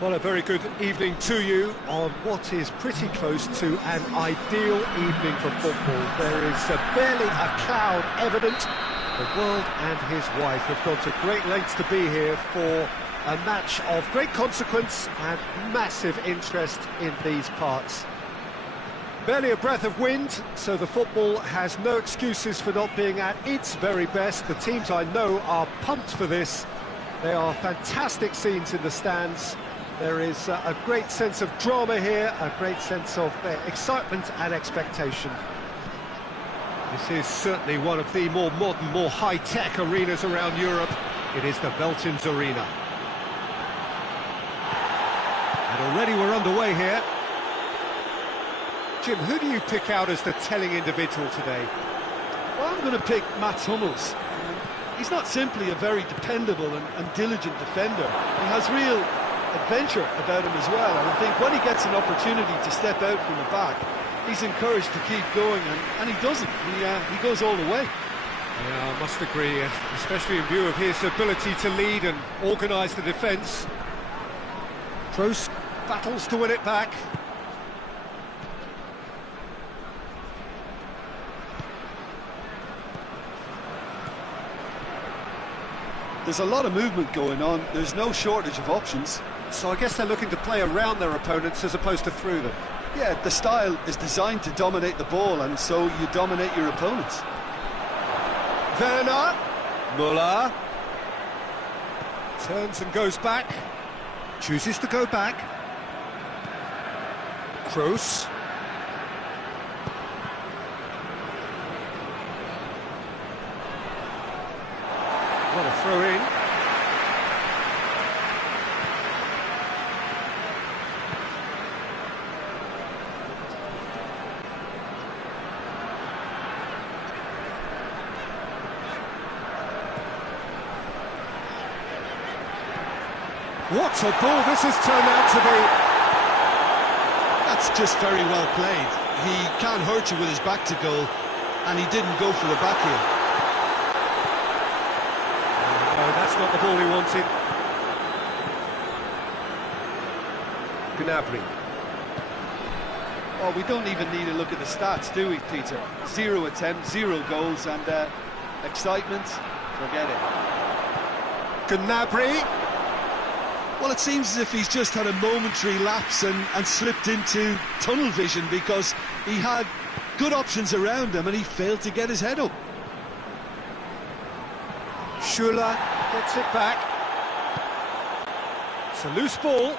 Well, a very good evening to you on what is pretty close to an ideal evening for football. There is barely a cloud evident. The world and his wife have gone to great lengths to be here for a match of great consequence and massive interest in these parts. Barely a breath of wind, so the football has no excuses for not being at its very best. The teams I know are pumped for this. They are fantastic scenes in the stands. There is a great sense of drama here, a great sense of excitement and expectation. This is certainly one of the more modern, more high-tech arenas around Europe. It is the Veltins Arena. And already we're underway here. Jim, who do you pick out as the telling individual today? Well, I'm going to pick Mats Hummels. He's not simply a very dependable and diligent defender. He has real adventure about him as well, and I think when he gets an opportunity to step out from the back, he's encouraged to keep going, and he doesn't. He goes all the way. Yeah, I must agree, especially in view of his ability to lead and organise the defence. Kroos battles to win it back. There's a lot of movement going on. There's no shortage of options. So I guess they're looking to play around their opponents as opposed to through them. Yeah, the style is designed to dominate the ball, and so you dominate your opponents. Werner, Müller, turns and goes back, chooses to go back. Kroos. What a throw in. What a ball this has turned out to be. That's just very well played. He can't hurt you with his back to goal, and he didn't go for the back heel. No, that's not the ball he wanted. Gnabry. Oh, we don't even need to look at the stats, do we, Peter? 0 attempts, 0 goals, and excitement, forget it. Gnabry. Well, it seems as if he's just had a momentary lapse and slipped into tunnel vision, because he had good options around him and he failed to get his head up. Schuller gets it back. It's a loose ball.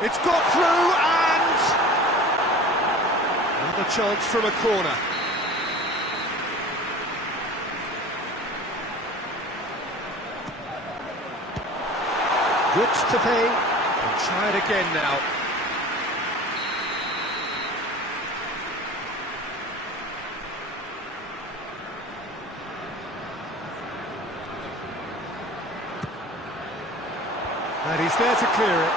It's got through, and another chance from a corner. Grips to pay, and try it again now. And he's there to clear it.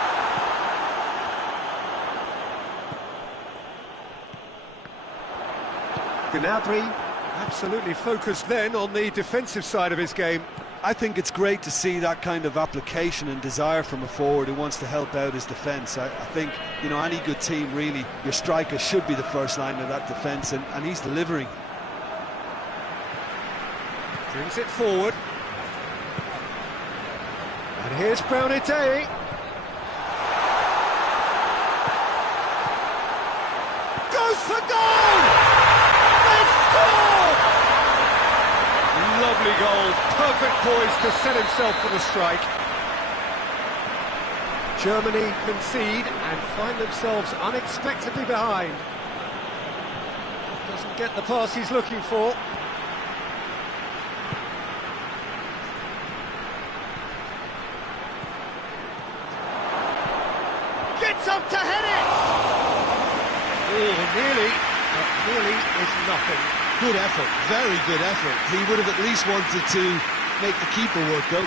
Gnabry absolutely focused then on the defensive side of his game. I think it's great to see that kind of application and desire from a forward who wants to help out his defence. I think, you know, any good team, really, your striker should be the first line of that defence, and he's delivering. Brings it forward. And here's Brownite. Goes for goal! They score! Lovely goal, perfect poise to set himself for the strike. Germany concede and find themselves unexpectedly behind. Doesn't get the pass he's looking for. Gets up to head it! Oh, nearly, but nearly is nothing. Good effort, very good effort. He would have at least wanted to make the keeper work, though.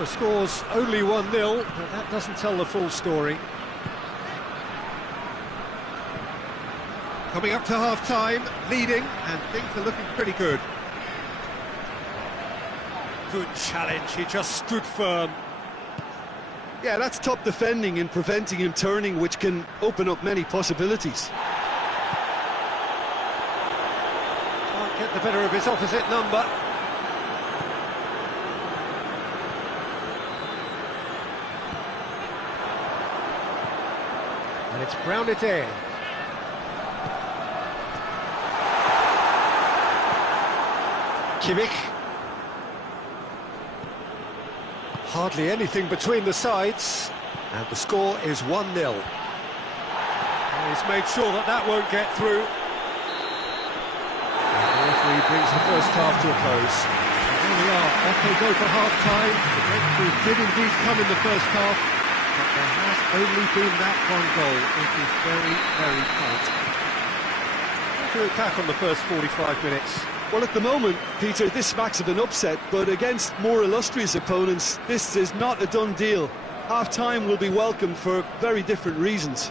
The score's only 1-0, but that doesn't tell the full story. Coming up to half-time, leading, and things are looking pretty good. Good challenge, he just stood firm. Yeah, that's top defending and preventing him turning, which can open up many possibilities. Can't get the better of his opposite number. And it's Brownidee. Kimmich. Hardly anything between the sides, and the score is 1-0. He's made sure that that won't get through. And the referee brings the first half to a close. And here we are, off they go for half-time. The breakthrough did indeed come in the first half, but there has only been that one goal. It is very, very tight. We'll do it back on the first 45 minutes. Well, at the moment, Peter, this smacks of an upset, but against more illustrious opponents, this is not a done deal. Half-time will be welcomed for very different reasons.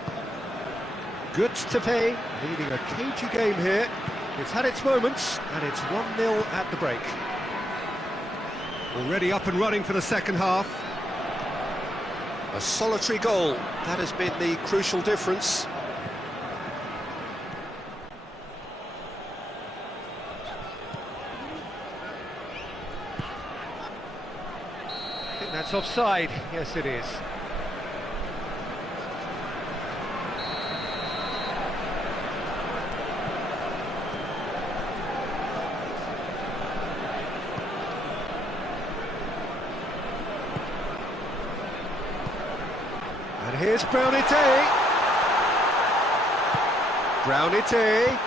Good to pay, leading a cagey game here. It's had its moments, and it's 1-0 at the break. Already up and running for the second half. A solitary goal, that has been the crucial difference. That's offside, yes it is. And here's Brownidee. Brownidee.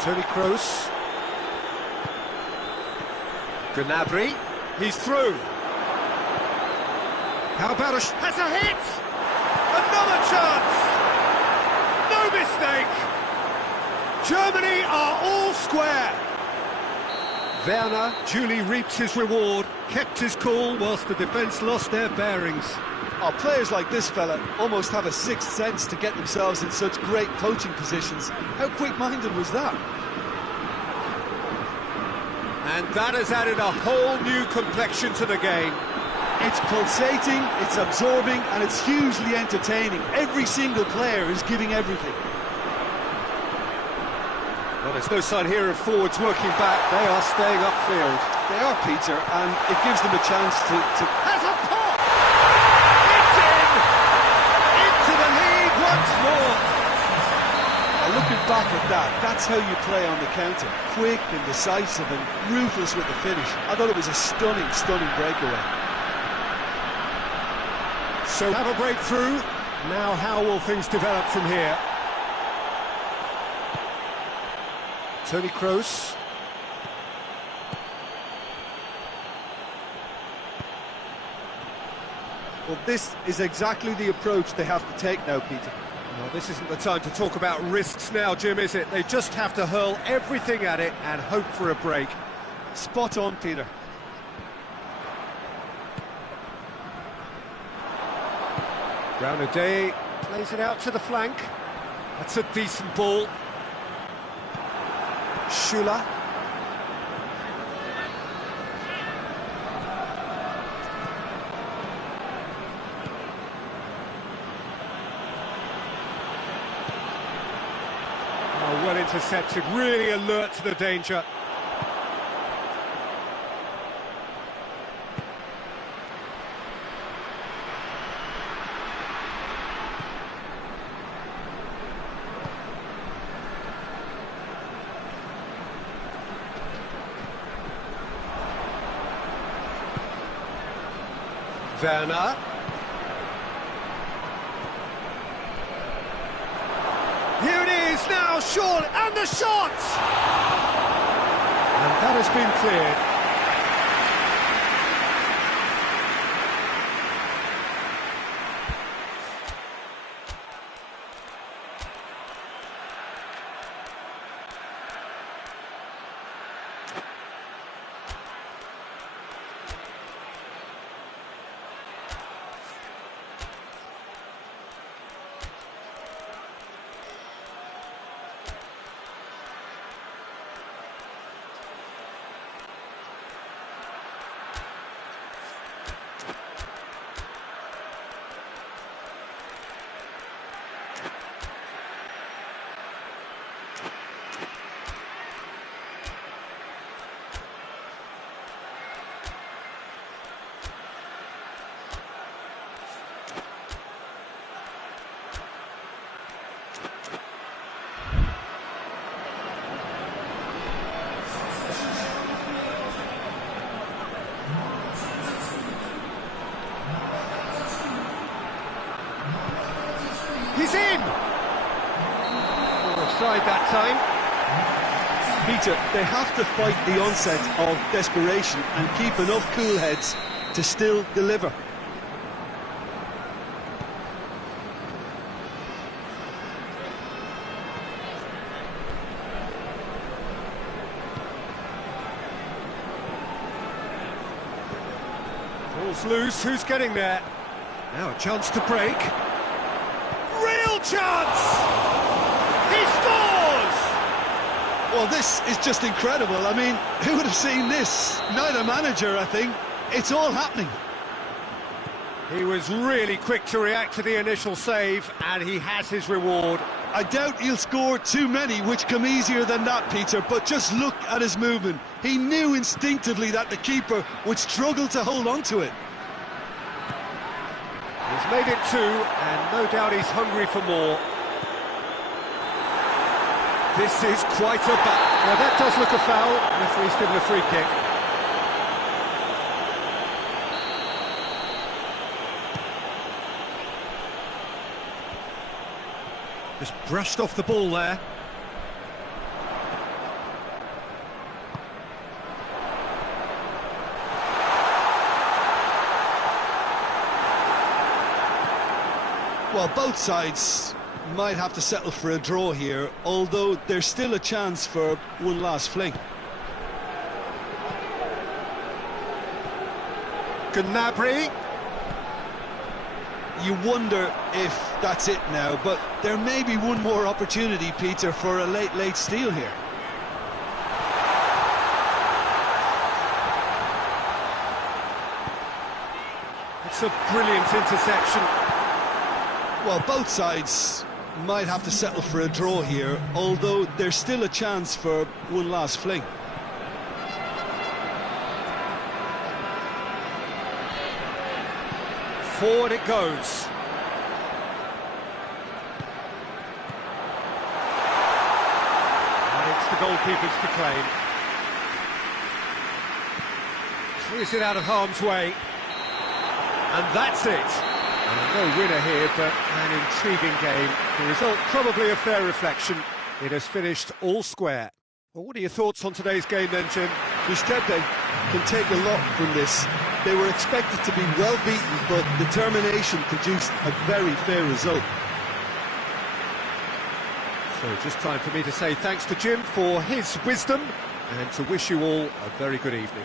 Tony Kroos. Gnabry. He's through. How about has a hit! Another chance! No mistake! Germany are all square. Werner duly reaped his reward, kept his cool whilst the defence lost their bearings. Oh, players like this fella almost have a sixth sense to get themselves in such great poaching positions. How quick-minded was that? And that has added a whole new complexion to the game. It's pulsating, it's absorbing, and it's hugely entertaining. Every single player is giving everything. Well, there's no sign here of forwards working back. They are staying upfield. They are, Peter, and it gives them a chance to... Has a pop! It's in! Into the lead once more! Now, looking back at that, that's how you play on the counter. Quick and decisive and ruthless with the finish. I thought it was a stunning, stunning breakaway. So have a breakthrough. Now how will things develop from here? Tony Kroos. Well, this is exactly the approach they have to take now, Peter. Well, this isn't the time to talk about risks now, Jim, is it? They just have to hurl everything at it and hope for a break. Spot on, Peter. Brownidee plays it out to the flank. That's a decent ball. Schüller. Oh, well intercepted, really alert to the danger. Werner. Here it is now, Sean, and the shot! And that has been cleared. he's in! Offside that time. Peter, they have to fight the onset of desperation and keep enough cool heads to still deliver. Ball's loose, who's getting there? Now a chance to break. Real chance! He scores! Well, this is just incredible. I mean, who would have seen this? Neither manager, I think. It's all happening. He was really quick to react to the initial save, and he has his reward. I doubt he'll score too many, which come easier than that, Peter, but just look at his movement. He knew instinctively that the keeper would struggle to hold on to it. He's made it 2, and no doubt he's hungry for more. This is quite a Now that does look a foul. Referee's given a free kick. Just brushed off the ball there. Well, both sides might have to settle for a draw here, although there's still a chance for one last fling. Gnabry. You wonder if that's it now, but there may be one more opportunity, Peter, for a late steal here. It's a brilliant interception. Well, both sides might have to settle for a draw here, although there's still a chance for one last fling. Forward it goes. And it's the goalkeepers to claim. Clears it out of harm's way. And that's it. No winner here, but an intriguing game. The result probably a fair reflection. It has finished all square. Well, what are your thoughts on today's game then, Jim? Giuseppe can take a lot from this. They were expected to be well beaten, but determination produced a very fair result. So just time for me to say thanks to Jim for his wisdom and to wish you all a very good evening.